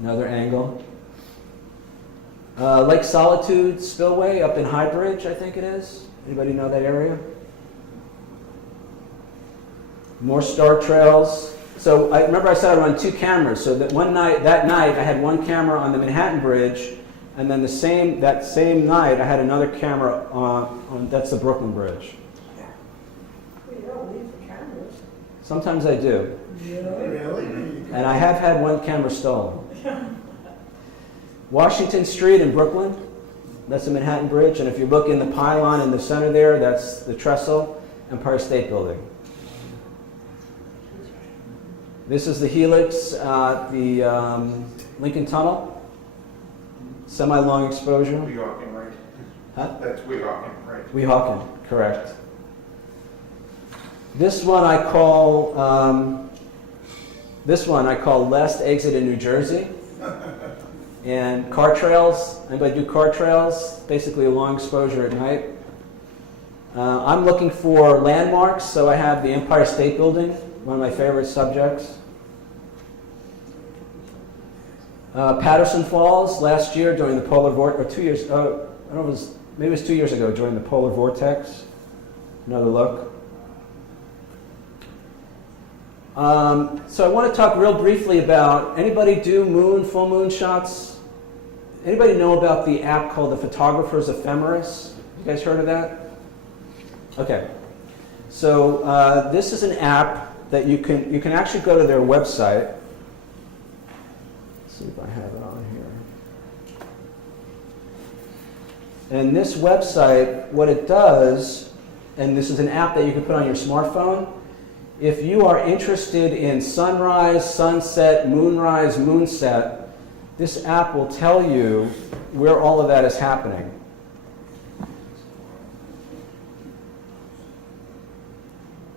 Another angle. Lake Solitude Spillway up in High Bridge, I think it is. Anybody know that area? More star trails. So I remember I said I run two cameras. So that that night I had one camera on the Manhattan Bridge, and then that same night I had another camera on that's the Brooklyn Bridge. We don't leave the cameras. Sometimes I do, Really? and I have had one camera stolen. Washington Street in Brooklyn, that's the Manhattan Bridge, and if you look in the pylon in the center there, that's the trestle, Empire State Building. This is the helix, the Lincoln Tunnel, semi-long exposure. Weehawken, right? Huh? That's Weehawken, right? Weehawken, correct. This one I call Last Exit in New Jersey. And car trails. Anybody do car trails? Basically a long exposure at night. I'm looking for landmarks, so I have the Empire State Building, one of my favorite subjects. Patterson Falls last year during the polar vortex, or 2 years. I don't know, maybe it was 2 years ago during the polar vortex. Another look. So I want to talk real briefly about, anybody do full moon shots? Anybody know about the app called the Photographer's Ephemeris? You guys heard of that? Okay. So this is an app that you can actually go to their website. Let's see if I have it on here. And this website, what it does, and this is an app that you can put on your smartphone. If you are interested in sunrise, sunset, moonrise, moonset, this app will tell you where all of that is happening.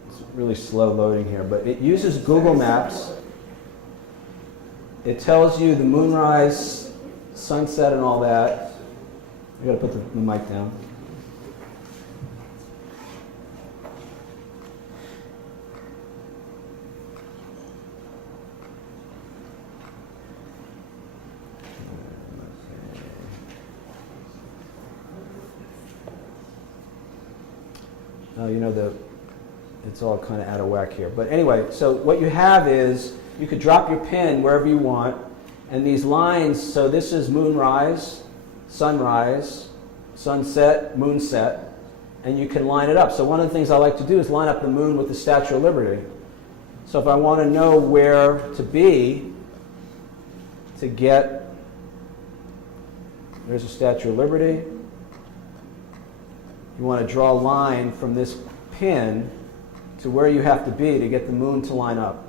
It's really slow loading here, but it uses Google Maps. It tells you the moonrise, sunset, and all that. I gotta put the mic down. It's all kind of out of whack here. But anyway, so what you have is you could drop your pin wherever you want, and these lines, so this is moonrise, sunrise, sunset, moonset, and you can line it up. So one of the things I like to do is line up the moon with the Statue of Liberty. So if I want to know where to be to get, there's a Statue of Liberty. You want to draw a line from this pin to where you have to be to get the moon to line up.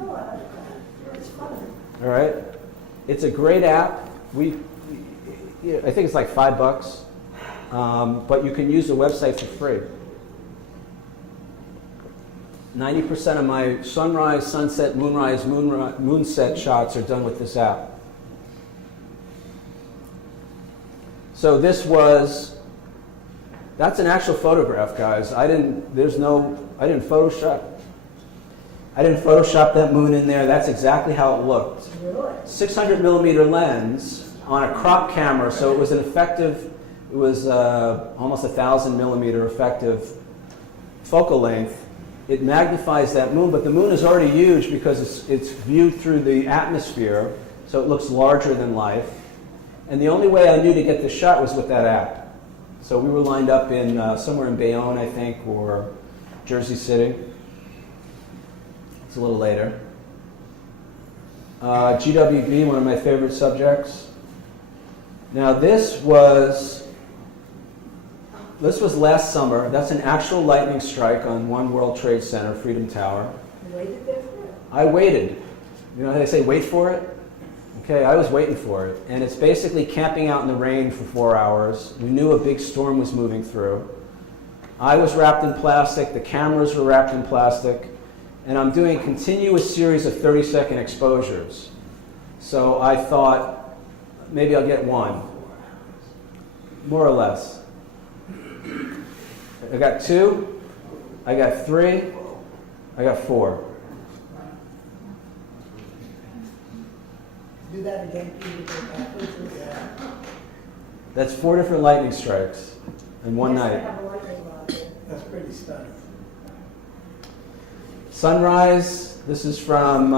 Oh, it's fun. All right? It's a great app. I think it's like $5, but you can use the website for free. 90% of my sunrise, sunset, moonrise, moonset shots are done with this app. So this was That's an actual photograph, guys. I didn't Photoshop that moon in there. That's exactly how it looked. Really? 600 millimeter lens on a crop camera, so it was almost 1,000 millimeter effective focal length. It magnifies that moon, but the moon is already huge because it's viewed through the atmosphere, so it looks larger than life. And the only way I knew to get this shot was with that app. So we were lined up in somewhere in Bayonne, I think, or Jersey City. It's a little later. GWB, one of my favorite subjects. Now this was last summer. That's an actual lightning strike on One World Trade Center, Freedom Tower. You waited there for it? I waited. You know how they say wait for it? Okay, I was waiting for it. And it's basically camping out in the rain for 4 hours. We knew a big storm was moving through. I was wrapped in plastic, the cameras were wrapped in plastic, and I'm doing a continuous series of 30-second exposures. So I thought, maybe I'll get one, more or less. I got 2, I got 3, I got 4. Do that again, Peter, go backwards, yeah. That's 4 different lightning strikes in one Yes, they night. have a lightning rod there. That's pretty stunning. Sunrise, this is from,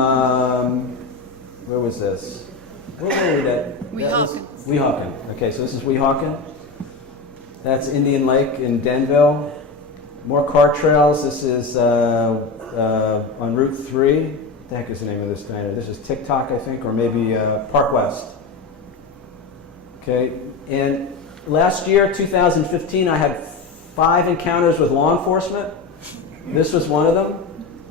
where was this? Where were we at? Weehawken. Weehawken. Okay, so this is Weehawken. That's Indian Lake in Denville. More car trails. This is on Route 3. What the heck is the name of this diner? This is TikTok, I think, or maybe Park West. Okay, and last year, 2015, I had 5 encounters with law enforcement. This was one of them.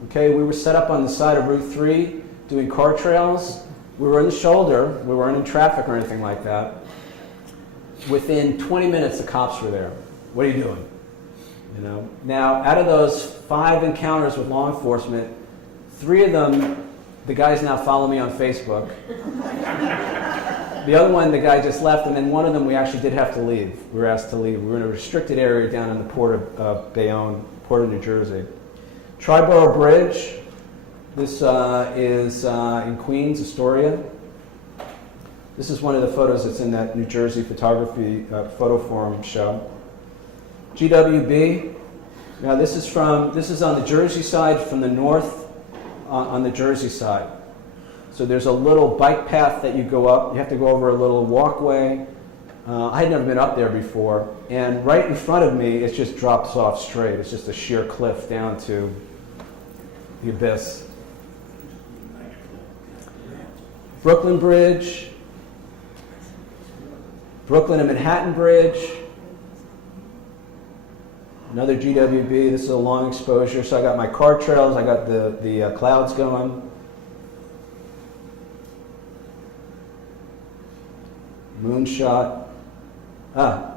Okay, we were set up on the side of Route 3 doing car trails. We were in the shoulder. We weren't in traffic or anything like that. Within 20 minutes, the cops were there. What are you doing? You know. Now, out of those 5 encounters with law enforcement, 3 of them, the guys now follow me on Facebook. The other one, the guy just left, and then one of them, we actually did have to leave. We were asked to leave. We were in a restricted area down in the port of Bayonne, port of New Jersey. Triborough Bridge. This is in Queens, Astoria. This is one of the photos that's in that New Jersey photography photo forum show. GWB. Now this is on the Jersey side, from the north on the Jersey side. So there's a little bike path that you go up. You have to go over a little walkway. I had never been up there before, and right in front of me, it just drops off straight. It's just a sheer cliff down to the abyss. Brooklyn Bridge, Brooklyn and Manhattan Bridge, another GWB. This is a long exposure, so I got my car trails, I got the clouds going. Moonshot.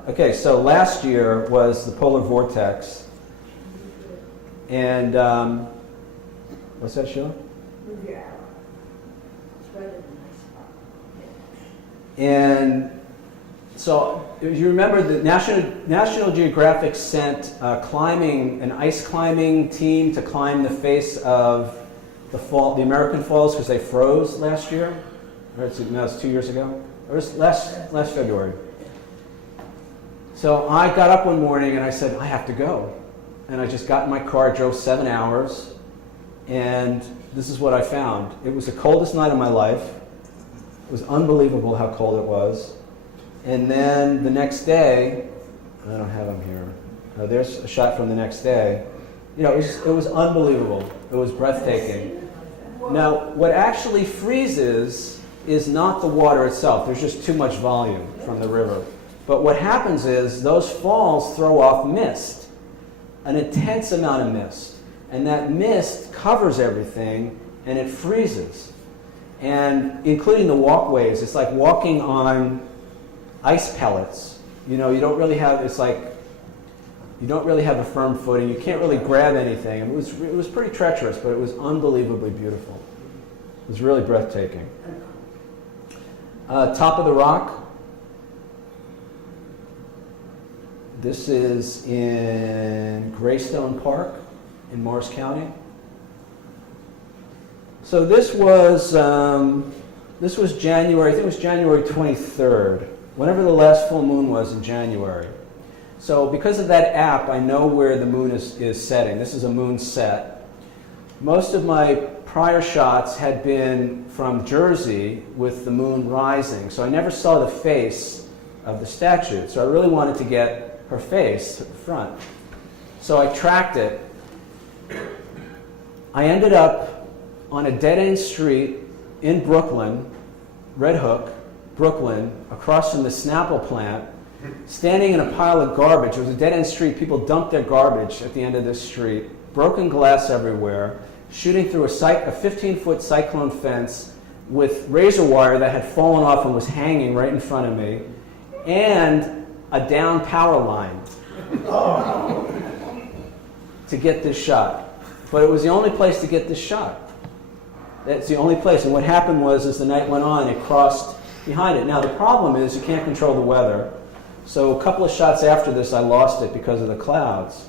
Okay, so last year was the polar vortex. And, what's that, Sheila? Move your arrow. It's right at the nice spot. And so, if you remember, the National Geographic sent an ice climbing team to climb the face of the American Falls because they froze last year. Or it was 2 years ago. It was last February. So I got up one morning and I said, I have to go. And I just got in my car, drove 7 hours, and this is what I found. It was the coldest night of my life. It was unbelievable how cold it was. And then the next day, I don't have them here. There's a shot from the next day. You know, it was unbelievable. It was breathtaking. Now, what actually freezes is not the water itself. There's just too much volume from the river. But what happens is those falls throw off mist, an intense amount of mist. And that mist covers everything and it freezes. And including the walkways, it's like walking on ice pellets. You know, you don't really have a firm footing. You can't really grab anything. It was pretty treacherous, but it was unbelievably beautiful. It was really breathtaking. Top of the Rock. This is in Greystone Park in Morris County. So this was January, I think it was January 23rd, whenever the last full moon was in January. So because of that app, I know where the moon is setting. This is a moon set. Most of my prior shots had been from Jersey with the moon rising, so I never saw the face of the statue. So I really wanted to get her face front. So I tracked it. I ended up on a dead-end street in Brooklyn, Red Hook, Brooklyn, across from the Snapple plant, standing in a pile of garbage. It was a dead-end street. People dumped their garbage at the end of this street. Broken glass everywhere. Shooting through a 15-foot cyclone fence with razor wire that had fallen off and was hanging right in front of me, and a down power line to get this shot. But it was the only place to get this shot. That's the only place. And what happened was, as the night went on, it crossed behind it. Now, the problem is you can't control the weather. So a couple of shots after this, I lost it because of the clouds.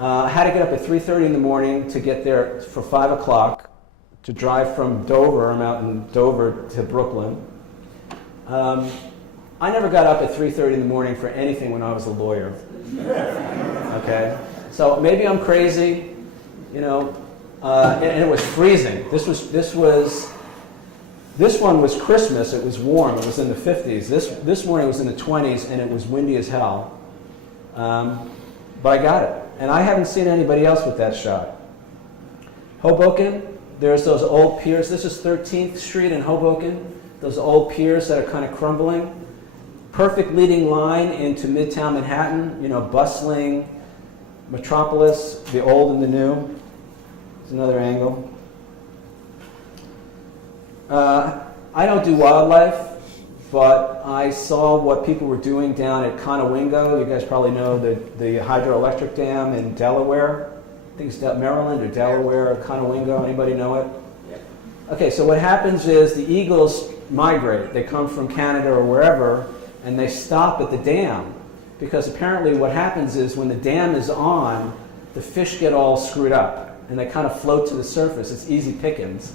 I had to get up at 3:30 in the morning to get there for 5 o'clock to drive from Dover. I'm out in Dover to Brooklyn. I never got up at 3:30 in the morning for anything when I was a lawyer. Okay? So maybe I'm crazy, you know, and it was freezing. This one was Christmas. It was warm. It was in the 50s. This morning was in the 20s, and it was windy as hell. But I got it. And I haven't seen anybody else with that shot. Hoboken, there's those old piers. This is 13th Street in Hoboken. Those old piers that are kind of crumbling. Perfect leading line into Midtown Manhattan, you know, bustling metropolis, the old and the new. It's another angle. I don't do wildlife, but I saw what people were doing down at Conowingo. You guys probably know the hydroelectric dam in Delaware. I think it's Maryland or Delaware, Conowingo. Anybody know it? Okay, so what happens is the eagles migrate. They come from Canada or wherever, and they stop at the dam. Because apparently what happens is when the dam is on, the fish get all screwed up, and they kind of float to the surface. It's easy pickings.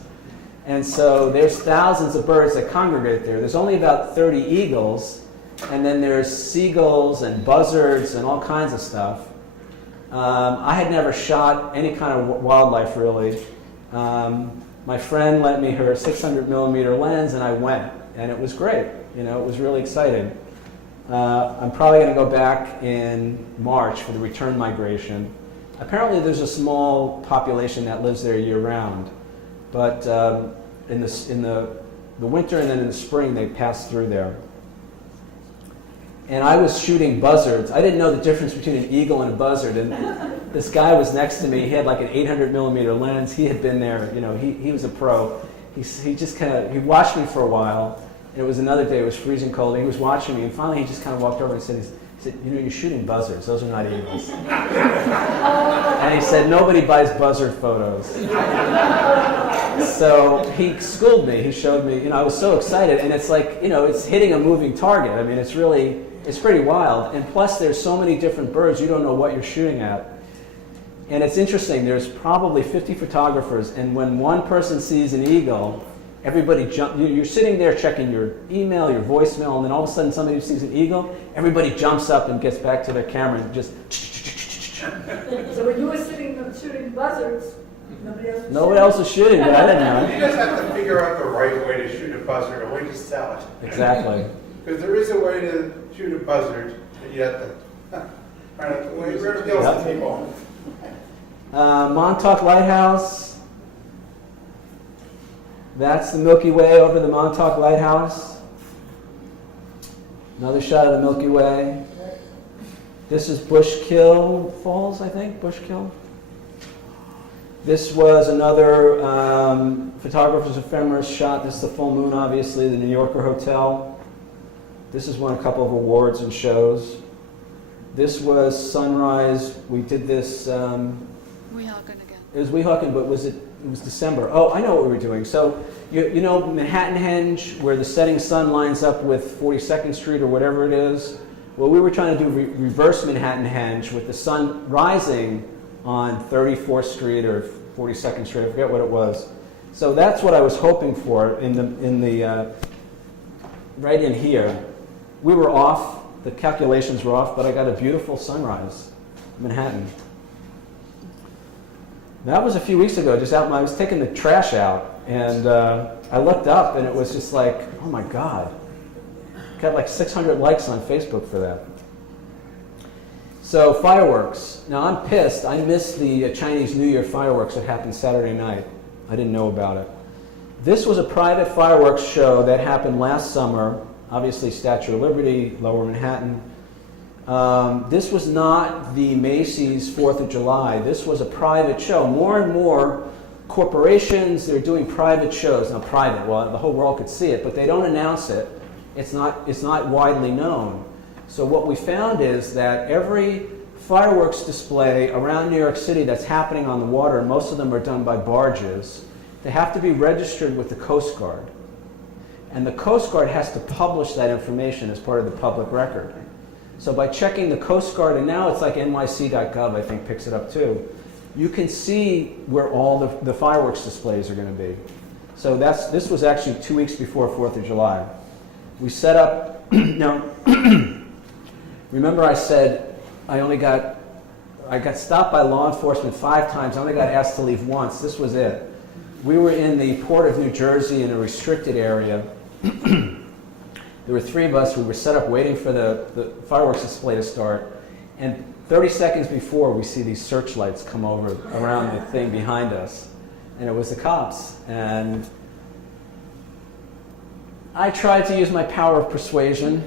And so there's thousands of birds that congregate there. There's only about 30 eagles, and then there's seagulls and buzzards and all kinds of stuff. I had never shot any kind of wildlife, really. My friend lent me her 600 millimeter lens, and I went, and it was great. You know, it was really exciting. I'm probably going to go back in March for the return migration. Apparently there's a small population that lives there year-round. But in the winter and then in the spring, they pass through there. And I was shooting buzzards. I didn't know the difference between an eagle and a buzzard. And this guy was next to me. He had like an 800 millimeter lens. He had been there. You know, he was a pro. He just kind of, he watched me for a while. And it was another day. It was freezing cold. And he was watching me. And finally, he just kind of walked over and said, you know, you're shooting buzzards. Those are not eagles. And he said, nobody buys buzzard photos. So he schooled me. He showed me, you know, I was so excited. And it's like, you know, it's hitting a moving target. I mean, it's pretty wild. And plus, there's so many different birds, you don't know what you're shooting at. And it's interesting. There's probably 50 photographers. And when one person sees an eagle, everybody you're sitting there checking your email, your voicemail, and then all of a sudden somebody sees an eagle, everybody jumps up and gets back to their camera and just... So when you were sitting there shooting buzzards, nobody else was shooting, but I didn't know. You just have to figure out the right way to shoot a buzzard, a way to sell it. Exactly. Because there is a way to shoot a buzzard, and you have to find out the way to deal with people. Montauk Lighthouse. That's the Milky Way over the Montauk Lighthouse. Another shot of the Milky Way. This is Bushkill Falls, I think, Bushkill. This was another photographer's ephemeris shot. This is the full moon, obviously, the New Yorker Hotel. This has won a couple of awards and shows. This was sunrise. We did this. Weehawken again. It was Weehawken, but it was December. Oh, I know what we were doing. So you know Manhattan Henge, where the setting sun lines up with 42nd Street or whatever it is. Well, we were trying to do reverse Manhattanhenge with the sun rising on 34th Street or 42nd Street, I forget what it was. So that's what I was hoping for in the right in here. We were off, the calculations were off, but I got a beautiful sunrise, Manhattan. That was a few weeks ago, just out, I was taking the trash out, and I looked up, and it was just like, oh my God. Got like 600 likes on Facebook for that. So fireworks. Now I'm pissed. I missed the Chinese New Year fireworks that happened Saturday night. I didn't know about it. This was a private fireworks show that happened last summer. Obviously Statue of Liberty, Lower Manhattan. This was not the Macy's 4th of July. This was a private show. More and more corporations, they're doing private shows. Now private, well, the whole world could see it, but they don't announce it. It's not widely known. So what we found is that every fireworks display around New York City that's happening on the water, and most of them are done by barges, they have to be registered with the Coast Guard. And the Coast Guard has to publish that information as part of the public record. So by checking the Coast Guard, and now it's like nyc.gov, I think, picks it up too, you can see where all the fireworks displays are going to be. So this was actually 2 weeks before 4th of July. We set up, now, remember I said I got stopped by law enforcement 5 times, I only got asked to leave once. This was it. We were in the Port of New Jersey in a restricted area. There were 3 of us. We were set up waiting for the fireworks display to start. And 30 seconds before, we see these searchlights come over around the thing behind us. And it was the cops. And I tried to use my power of persuasion,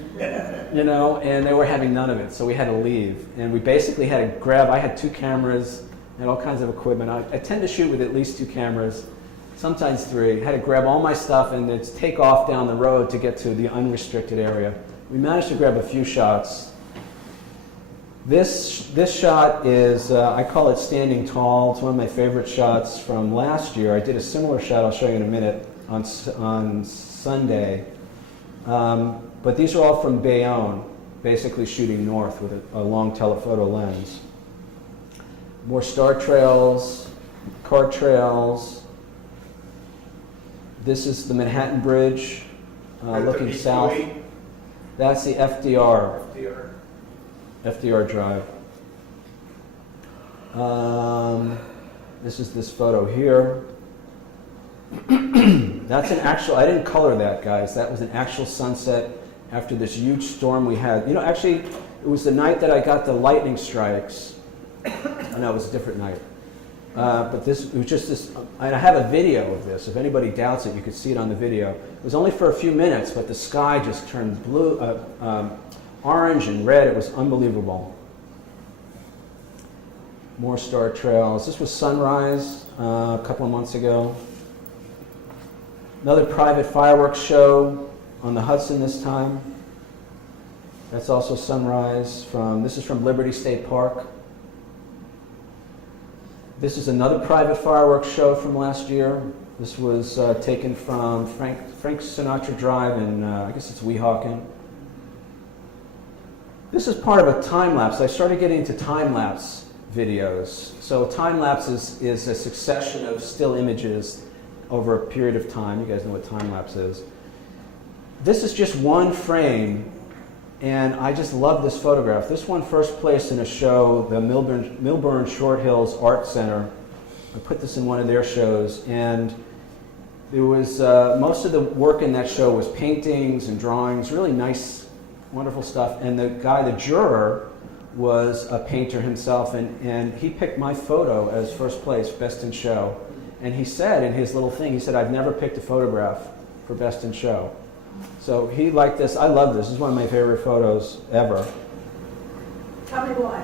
you know, and they were having none of it. So we had to leave. And we basically had to grab, I had 2 cameras and all kinds of equipment. I tend to shoot with at least 2 cameras. Sometimes 3. Had to grab all my stuff and then take off down the road to get to the unrestricted area. We managed to grab a few shots. This shot is, I call it standing tall. It's one of my favorite shots from last year. I did a similar shot, I'll show you in a minute, on Sunday. But these are all from Bayonne, basically shooting north with a long telephoto lens. More star trails, car trails. This is the Manhattan Bridge, looking south. That's the FDR Drive. This is this photo here. That's an actual, I didn't color that, guys. That was an actual sunset after this huge storm we had. You know, actually, it was the night that I got the lightning strikes. No, it was a different night. But it was just this, I have a video of this. If anybody doubts it, you could see it on the video. It was only for a few minutes, but the sky just turned blue, orange and red. It was unbelievable. More star trails. This was sunrise a couple of months ago. Another private fireworks show on the Hudson this time. That's also sunrise this is from Liberty State Park. This is another private fireworks show from last year. This was taken from Frank Sinatra Drive in, I guess it's Weehawken. This is part of a time-lapse. I started getting into time-lapse videos. So time-lapse is a succession of still images over a period of time. You guys know what time-lapse is. This is just one frame, and I just love this photograph. This won first place in a show, the Milburn Short Hills Art Center. I put this in one of their shows, and there was most of the work in that show was paintings and drawings, really nice, wonderful stuff. And the juror, was a painter himself, and he picked my photo as first place, best in show. And he said in his little thing, he said, "I've never picked a photograph for best in show." So he liked this. I love this. This is one of my favorite photos ever. Tell me why.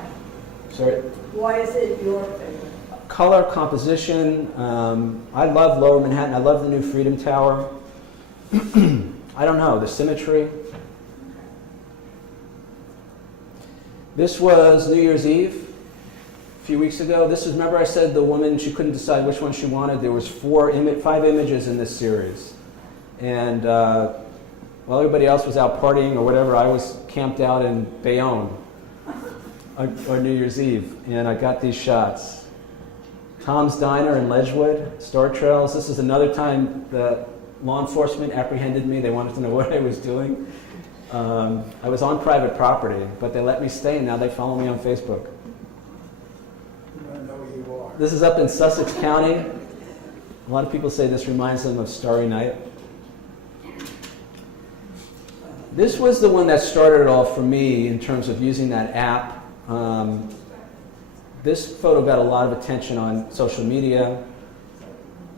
Sorry? Why is it your favorite? Color, composition. I love Lower Manhattan. I love the new Freedom Tower. I don't know, the symmetry. This was New Year's Eve a few weeks ago. This is, remember I said the woman, she couldn't decide which one she wanted. There was 5 images in this series. And while everybody else was out partying or whatever, I was camped out in Bayonne on New Year's Eve, and I got these shots. Tom's Diner in Ledgewood, Star Trails. This is another time that law enforcement apprehended me. They wanted to know what I was doing. I was on private property, but they let me stay, and now they follow me on Facebook. You want to know where you are. This is up in Sussex County. A lot of people say this reminds them of Starry Night. This was the one that started it all for me in terms of using that app. This photo got a lot of attention on social media.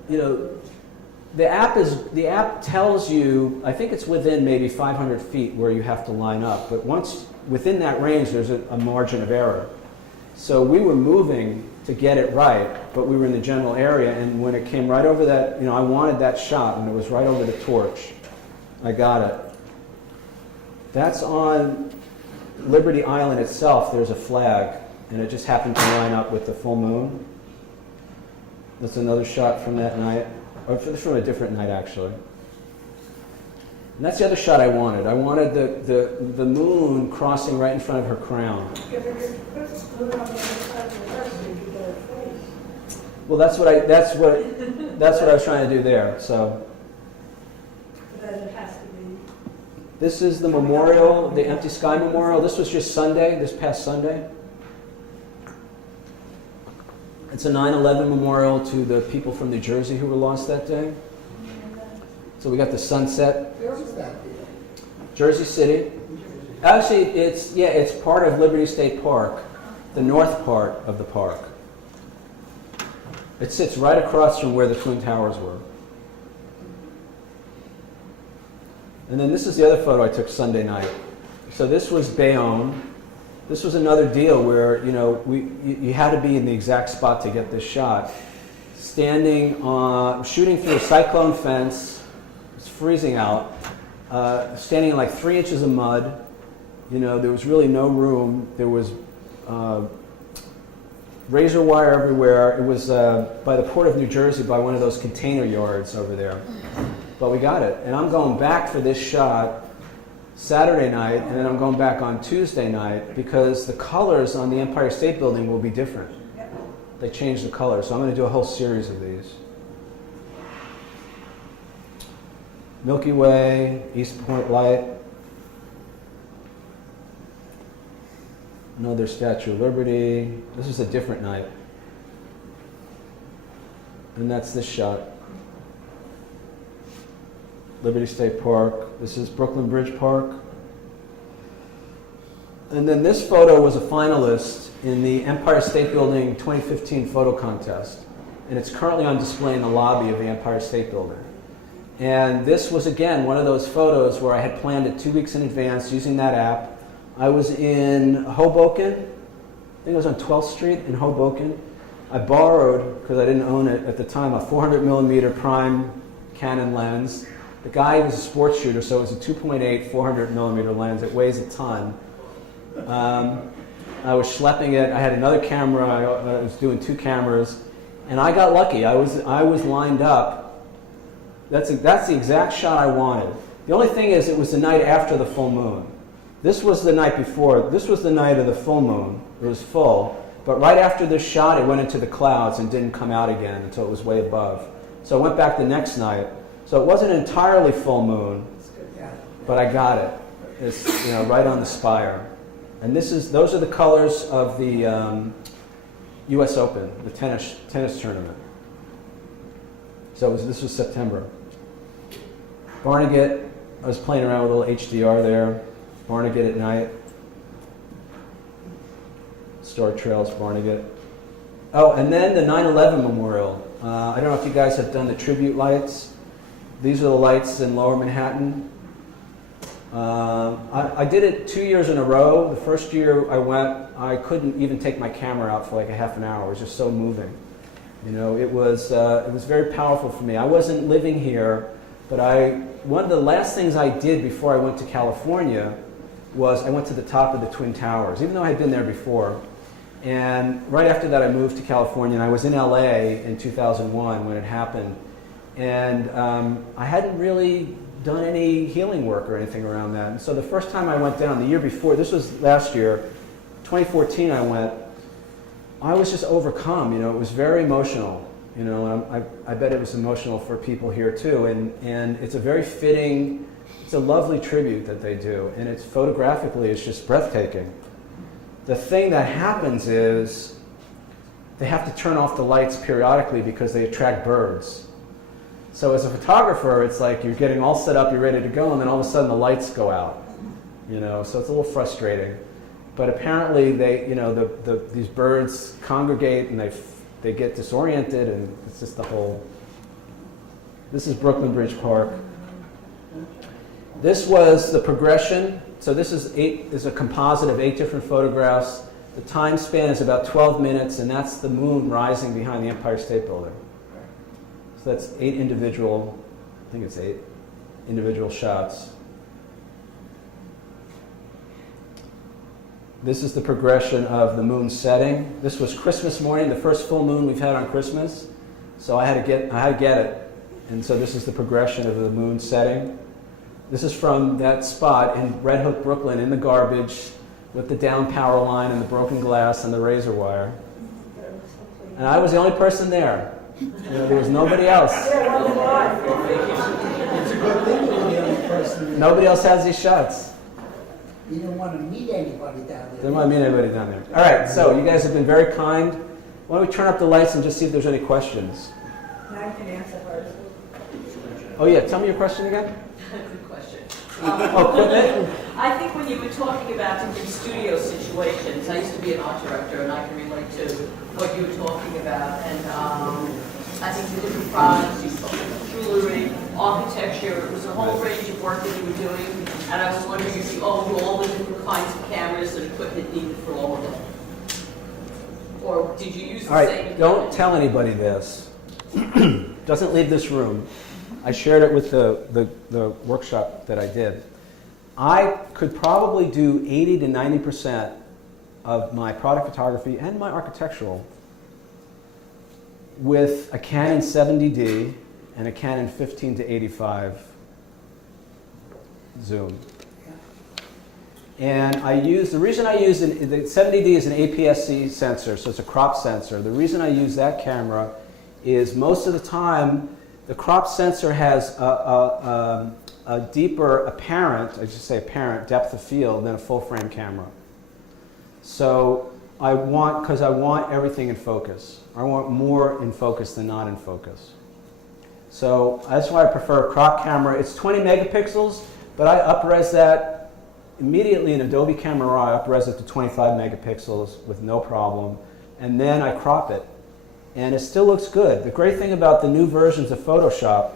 You know, the app tells you, I think it's within maybe 500 feet where you have to line up, but once within that range, there's a margin of error. So we were moving to get it right, but we were in the general area, and when it came right over that, you know, I wanted that shot, and it was right over the torch. I got it. That's on Liberty Island itself. There's a flag, and it just happened to line up with the full moon. That's another shot from that night, or from a different night, actually. And that's the other shot I wanted. I wanted the moon crossing right in front of her crown. Yeah, but you're supposed to put it on the other side of the rest so you can get a face. Well, that's what I was trying to do there. So But then it has to be. this is the memorial, the Empty Sky Memorial. This was just Sunday, this past Sunday. It's a 9/11 memorial to the people from New Jersey who were lost that day. So we got the sunset. Where was that? Jersey City. Actually, it's part of Liberty State Park, the north part of the park. It sits right across from where the Twin Towers were. And then this is the other photo I took Sunday night. So this was Bayonne. This was another deal where, you know, you had to be in the exact spot to get this shot. Shooting through a cyclone fence. It's freezing out. Standing in like 3 inches of mud. You know, there was really no room. There was razor wire everywhere. It was by the Port of New Jersey, by one of those container yards over there. But we got it. And I'm going back for this shot Saturday night, and then I'm going back on Tuesday night because the colors on the Empire State Building will be different. They changed the colors, so I'm going to do a whole series of these. Milky Way, East Point Light. Another Statue of Liberty. This is a different night. And that's this shot. Liberty State Park. This is Brooklyn Bridge Park. And then this photo was a finalist in the Empire State Building 2015 photo contest. And it's currently on display in the lobby of the Empire State Building. And this was, again, one of those photos where I had planned it 2 weeks in advance using that app. I was in Hoboken. I think I was on 12th Street in Hoboken. I borrowed, because I didn't own it at the time, a 400 millimeter prime Canon lens. The guy was a sports shooter, so it was a 2.8 400 millimeter lens. It weighs a ton. I was schlepping it. I had another camera. I was doing 2 cameras, and I got lucky. I was lined up. That's the exact shot I wanted. The only thing is, it was the night after the full moon. This was the night before. This was the night of the full moon. It was full, but right after this shot, it went into the clouds and didn't come out again until it was way above. So I went back the next night. So it wasn't entirely full moon, but I got it. It's, you know, right on the spire. And those are the colors of the U.S. Open, the tennis tournament. So this was September. Barnegat, I was playing around with a little HDR there. Barnegat at night. Star Trails, Barnegat. Oh, and then the 9/11 memorial. I don't know if you guys have done the tribute lights. These are the lights in Lower Manhattan. I did it 2 years in a row. The first year I went, I couldn't even take my camera out for like a half an hour. It was just so moving. You know, it was very powerful for me. I wasn't living here, but one of the last things I did before I went to California was I went to the top of the Twin Towers, even though I had been there before. And right after that, I moved to California, and I was in LA in 2001 when it happened. And I hadn't really done any healing work or anything around that. And so the first time I went down, the year before, this was last year, 2014 I went, I was just overcome, you know, it was very emotional, you know, and I bet it was emotional for people here too, and it's a very fitting, it's a lovely tribute that they do, and it's photographically, it's just breathtaking. The thing that happens is they have to turn off the lights periodically because they attract birds. So as a photographer, it's like you're getting all set up, you're ready to go, and then all of a sudden the lights go out, you know, so it's a little frustrating. But apparently they, you know, these birds congregate and they get disoriented, and it's just the whole. This is Brooklyn Bridge Park. This was the progression. So this is a composite of 8 different photographs. The time span is about 12 minutes, and that's the moon rising behind the Empire State Building. So that's 8 individual, I think it's 8 individual shots. This is the progression of the moon setting. This was Christmas morning, the first full moon we've had on Christmas. So I had to get it. And so this is the progression of the moon setting. This is from that spot in Red Hook, Brooklyn, in the garbage, with the down power line and the broken glass and the razor wire. And I was the only person there. You know, there was nobody else. It's a good thing you were the only person. Nobody else has these shots. You didn't want to meet anybody down there. Didn't want to meet anybody down there. All right, so you guys have been very kind. Why don't we turn up the lights and just see if there's any questions? I can answer hers. Oh yeah, tell me your question again. Good question. Oh, equipment? I think when you were talking about different studio situations, I used to be an art director, and I can relate to what you were talking about. And I think the different products, you spoke about jewelry, architecture, it was a whole range of work that you were doing. And I was wondering if you owned all the different kinds of cameras and equipment needed for all of them. Or did you use the All same right, equipment? don't tell anybody this. Doesn't leave this room. I shared it with the workshop that I did. I could probably do 80 to 90% of my product photography and my architectural with a Canon 70D and a Canon 15 to 85 zoom. And the reason I use the 70D is an APS-C sensor, so it's a crop sensor. The reason I use that camera is most of the time the crop sensor has a deeper apparent, I should say apparent, depth of field than a full frame camera. So because I want everything in focus. I want more in focus than not in focus. So that's why I prefer a crop camera. It's 20 megapixels, but I up-res that immediately in Adobe Camera Raw. I up-res it to 25 megapixels with no problem, and then I crop it. And it still looks good. The great thing about the new versions of Photoshop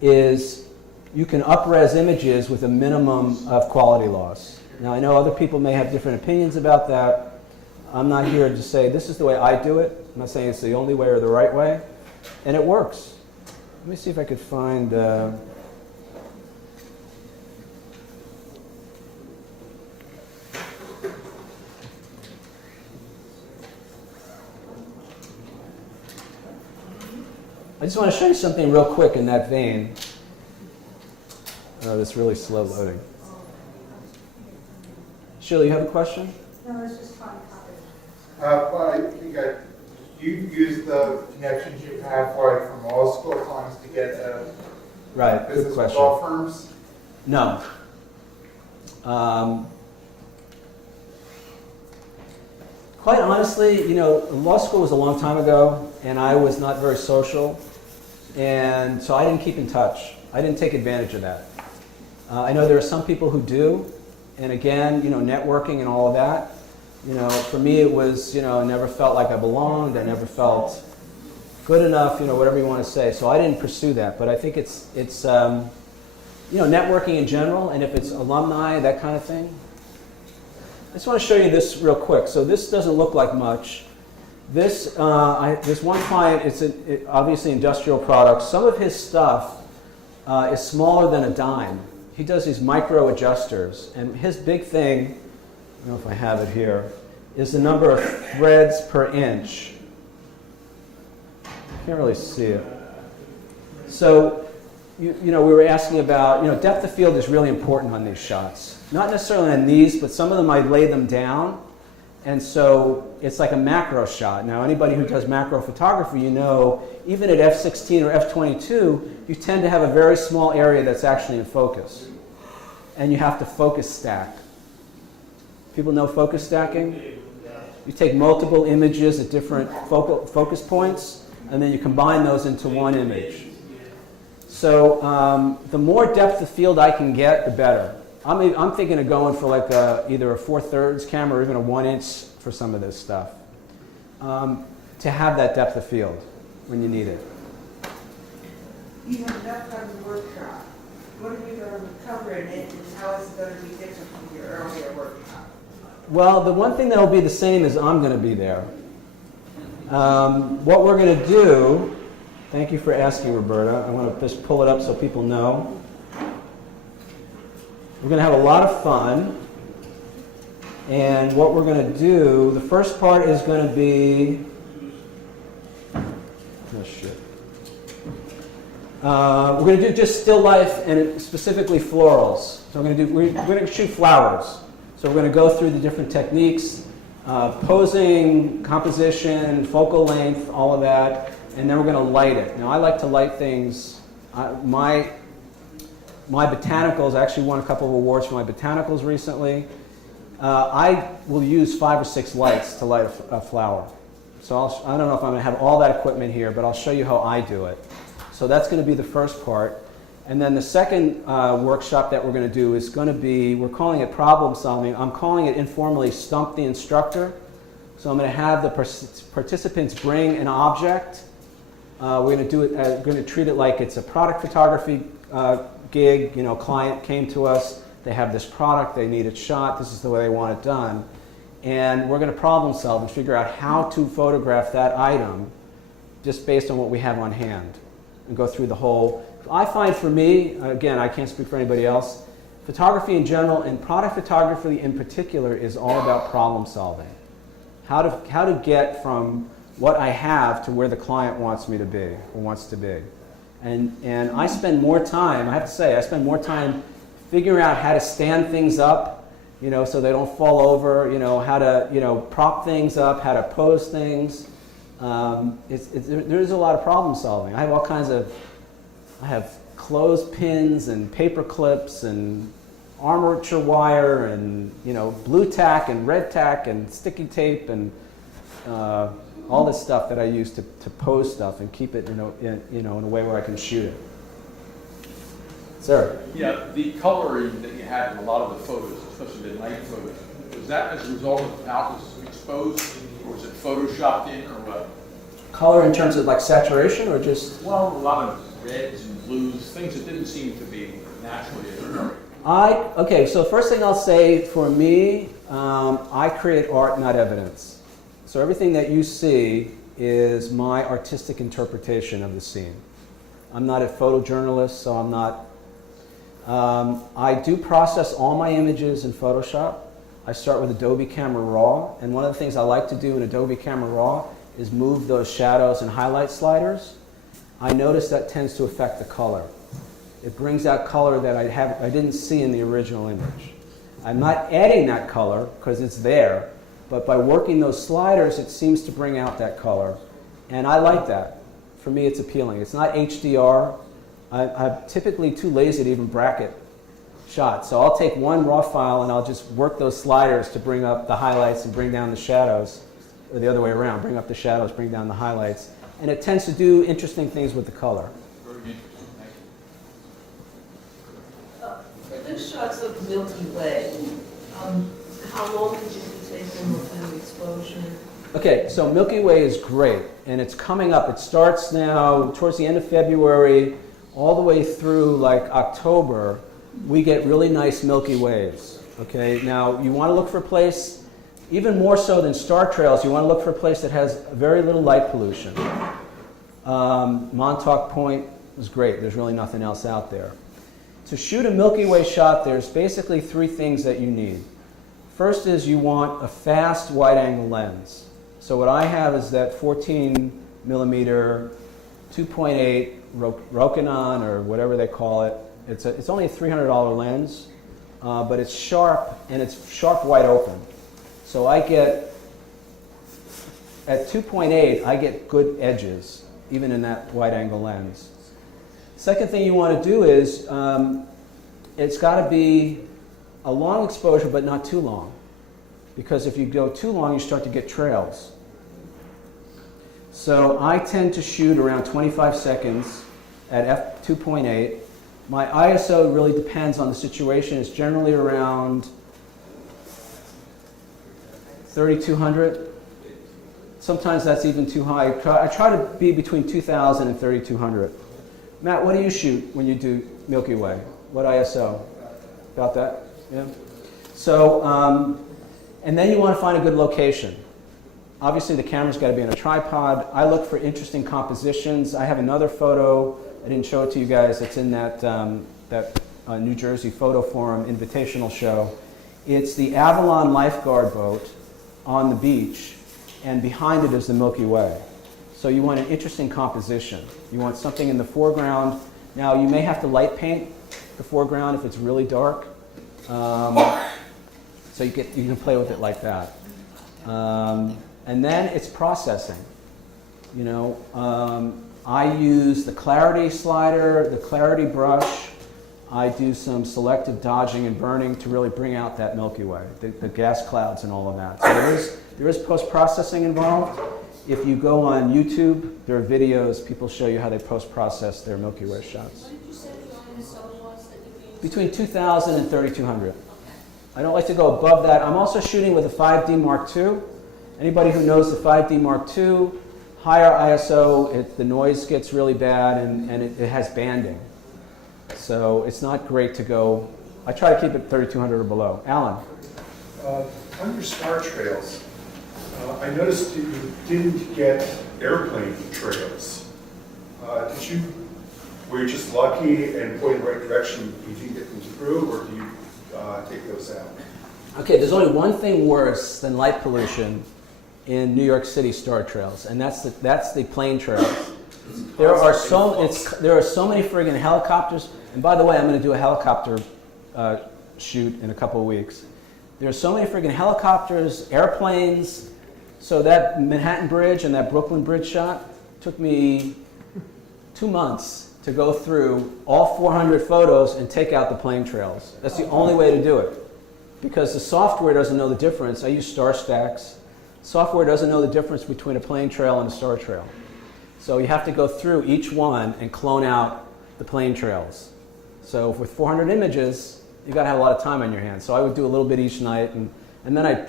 is you can up-res images with a minimum of quality loss. Now I know other people may have different opinions about that. I'm not here to say this is the way I do it. I'm not saying it's the only way or the right way. And it works. Let me see if I could find... I just want to show you something real quick in that vein. Oh, that's really slow loading. Sheila, you have a question? No, it's just fun topic. Well, I think you use the connections you've had for it from law school times to get Right, good business with question. law firms. No. Quite honestly, you know, law school was a long time ago, and I was not very social, and so I didn't keep in touch. I didn't take advantage of that. I know there are some people who do, and again, you know, networking and all of that. You know, for me it was, you know, I never felt like I belonged. I never felt good enough, you know, whatever you want to say. So I didn't pursue that. But I think it's you know, networking in general, and if it's alumni, that kind of thing. I just want to show you this real quick. So this doesn't look like much. This one client, it's obviously industrial products. Some of his stuff is smaller than a dime. He does these micro adjusters, and his big thing, I don't know if I have it here, is the number of threads per inch. I can't really see it. So we were asking about, depth of field is really important on these shots. Not necessarily on these, but some of them I lay them down. And so it's like a macro shot. Now, anybody who does macro photography, even at f16 or f22, you tend to have a very small area that's actually in focus. And you have to focus stack. People know focus stacking? You take multiple images at different focus points, and then you combine those into one image. So the more depth of field I can get, the better. I'm thinking of going for like either a 4/3 camera or even a 1-inch for some of this stuff to have that depth of field when you need it. You have that kind of workshop. What are you going to cover in it, and how is it going to be different from your earlier workshop? Well, the one thing that will be the same is I'm going to be there. What we're going to do, thank you for asking, Roberta. I want to just pull it up so people know. We're going to have a lot of fun. And what we're going to do, the first part is going to be, oh shit. We're going to do just still life and specifically florals. So we're going to shoot flowers. So we're going to go through the different techniques, posing, composition, focal length, all of that, and then we're going to light it. Now I like to light things. My botanicals, I actually won a couple of awards for my botanicals recently. I will use 5 or 6 lights to light a flower. So I don't know if I'm going to have all that equipment here, but I'll show you how I do it. So that's going to be the first part. And then the second workshop that we're going to do is going to be, we're calling it problem solving. I'm calling it informally Stump the Instructor. So I'm going to have the participants bring an object. We're going to do it, going to treat it like it's a product photography gig. Client came to us, they have this product, they need it shot, this is the way they want it done. And we're going to problem solve and figure out how to photograph that item just based on what we have on hand and go through the whole. I find for me, again, I can't speak for anybody else, photography in general and product photography in particular is all about problem solving. How to get from what I have to where the client wants me to be or wants to be. And I spend more time, I have to say, I spend more time figuring out how to stand things up, so they don't fall over, how to, prop things up, how to pose things. There's a lot of problem solving. I have all kinds of, I have clothespins and paper clips and armature wire and, blue tack and red tack and sticky tape and all this stuff that I use to pose stuff and keep it in a way where I can shoot it. Sir? Yeah, the coloring that you had in a lot of the photos, especially the night photos, was that as a result of the palette was exposed, or was it photoshopped in, or what? Color in terms of like saturation or just? Well, a lot of reds and blues, things that didn't seem to be naturally occurring. Okay, so first thing I'll say for me, I create art, not evidence. So everything that you see is my artistic interpretation of the scene. I'm not a photojournalist, so I'm not. I do process all my images in Photoshop. I start with Adobe Camera Raw, and one of the things I like to do in Adobe Camera Raw is move those shadows and highlight sliders. I notice that tends to affect the color. It brings out color that I didn't see in the original image. I'm not adding that color because it's there, but by working those sliders, it seems to bring out that color, and I like that. For me, it's appealing. It's not HDR. I'm typically too lazy to even bracket shots, so I'll take one raw file and I'll just work those sliders to bring up the highlights and bring down the shadows, or the other way around, bring up the shadows, bring down the highlights, and it tends to do interesting things with the color. Very interesting, thank you. For this shots of the Milky Way, how long did you take them? What kind of exposure? Okay, so Milky Way is great, and it's coming up. It starts now towards the end of February, all the way through like October. We get really nice Milky Ways. Okay, now you want to look for a place, even more so than star trails, you want to look for a place that has very little light pollution. Montauk Point is great. There's really nothing else out there. To shoot a Milky Way shot, there's basically 3 things that you need. First is you want a fast wide-angle lens. So what I have is that 14 millimeter 2.8 Rokinon or whatever they call it. It's only a $300 lens, but it's sharp and it's sharp wide open. So I get, at 2.8, I get good edges, even in that wide angle lens. Second thing you want to do is, it's got to be a long exposure, but not too long. Because if you go too long, you start to get trails. So I tend to shoot around 25 seconds at f2.8. My ISO really depends on the situation. It's generally around 3200. Sometimes that's even too high. I try to be between 2000 and 3200. Matt, what do you shoot when you do Milky Way? What ISO? About that? Yeah. So, and then you want to find a good location. Obviously, the camera's got to be on a tripod. I look for interesting compositions. I have another photo. I didn't show it to you guys. It's in that New Jersey Photo Forum invitational show. It's the Avalon lifeguard boat on the beach, and behind it is the Milky Way. So you want an interesting composition. You want something in the foreground. Now, you may have to light paint the foreground if it's really dark. So you can play with it like that. And then it's processing. You know, I use the clarity slider, the clarity brush. I do some selective dodging and burning to really bring out that Milky Way, the gas clouds and all of that. So there is post-processing involved. If you go on YouTube, there are videos, people show you how they post-process their Milky Way shots. What did you say the ISO was that you used? Between 2000 and 3200. I don't like to go above that. I'm also shooting with a 5D Mark II. Anybody who knows the 5D Mark II, higher ISO, the noise gets really bad and it has banding. So it's not great to go. I try to keep it 3200 or below. Alan? On your star trails, I noticed you didn't get airplane trails. Were you just lucky and going the right direction, you didn't get them through, or do you take those out? Okay, there's only one thing worse than light pollution in New York City star trails, and that's the plane trails. There are so many friggin' helicopters. And by the way, I'm going to do a helicopter shoot in a couple of weeks. There are so many friggin' helicopters, airplanes. So that Manhattan Bridge and that Brooklyn Bridge shot took me 2 months to go through all 400 photos and take out the plane trails. That's the only way to do it. Because the software doesn't know the difference. I use star stacks. Software doesn't know the difference between a plane trail and a star trail. So you have to go through each one and clone out the plane trails. So with 400 images, you got to have a lot of time on your hands. So I would do a little bit each night, and then I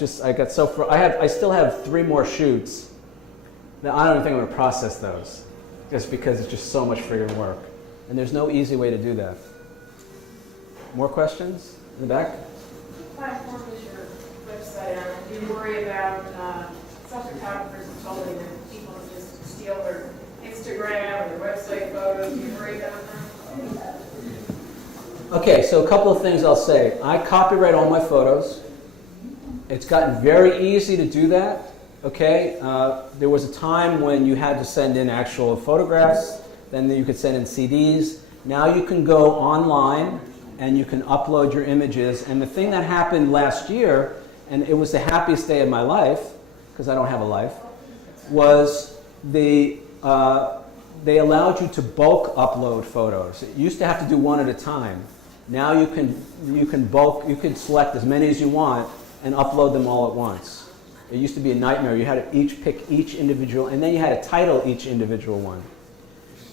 still have 3 more shoots. Now I don't even think I'm going to process those, just because it's just so much friggin' work. And there's no easy way to do that. More questions in the back? What platform is your website on? Do you worry about some photographers have told me that people just steal their Instagram or their website photos? Do you worry about that? Okay, so a couple of things I'll say. I copyright all my photos. It's gotten very easy to do that. Okay, there was a time when you had to send in actual photographs, then you could send in CDs. Now you can go online and you can upload your images. And the thing that happened last year, and it was the happiest day of my life, because I don't have a life, was they allowed you to bulk upload photos. You used to have to do one at a time. Now you can select as many as you want and upload them all at once. It used to be a nightmare. You had to pick each individual, and then you had to title each individual one.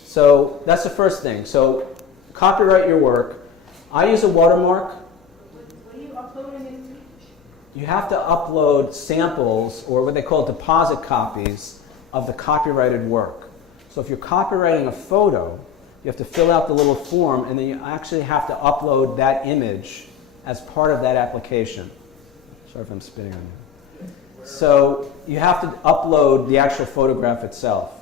So that's the first thing. So copyright your work. I use a watermark. What are you uploading it to? You have to upload samples, or what they call deposit copies, of the copyrighted work. So if you're copyrighting a photo, you have to fill out the little form, and then you actually have to upload that image as part of that application. Sorry if I'm spitting on you. So you have to upload the actual photograph itself.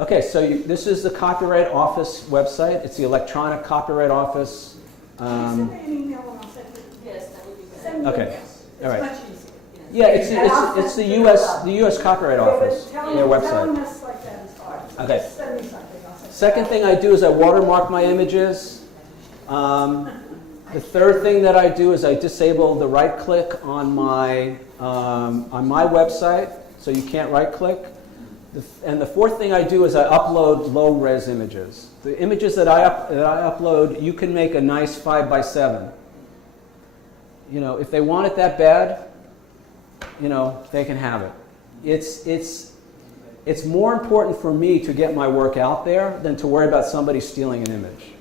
Okay, so this is the Copyright Office website. It's the Electronic Copyright Office. Send me an email and I'll send it. Yes, that would be good. Send me Okay. an All right. It's much easier. Yeah, it's the U.S. Copyright Office, Telling their us website. like that Okay. Just send me something, I'll send it. Second thing I do is I watermark my images. The third thing that I do is I disable the right click on my website, so you can't right click. And the fourth thing I do is I upload low res images. The images that I upload, you can make a nice 5x7. You know, if they want it that bad, you know, they can have it. It's more important for me to get my work out there than to worry about somebody stealing an image.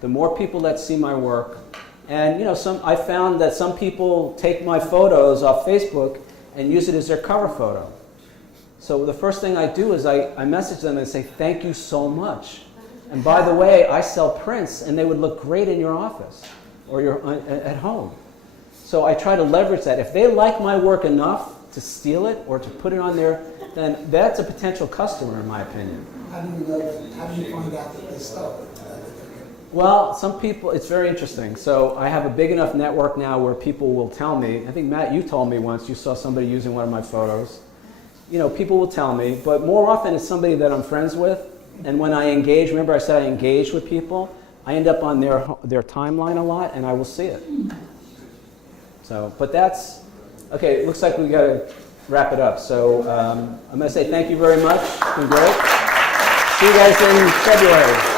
The more people that see my work, and you know, I found that some people take my photos off Facebook and use it as their cover photo. So the first thing I do is I message them and say, thank you so much. And by the way, I sell prints and they would look great in your office or at home. So I try to leverage that. If they like my work enough to steal it or to put it on there, then that's a potential customer in my opinion. How do you know, how do you find out that they stole it? Well, some people, it's very interesting. So I have a big enough network now where people will tell me, I think Matt, you told me once you saw somebody using one of my photos. You know, people will tell me, but more often it's somebody that I'm friends with. And when I engage, remember I said I engage with people, I end up on their timeline a lot and I will see it. So, but that's, okay, it looks like we got to wrap it up. So I'm going to say thank you very much. It's been great. See you guys in February.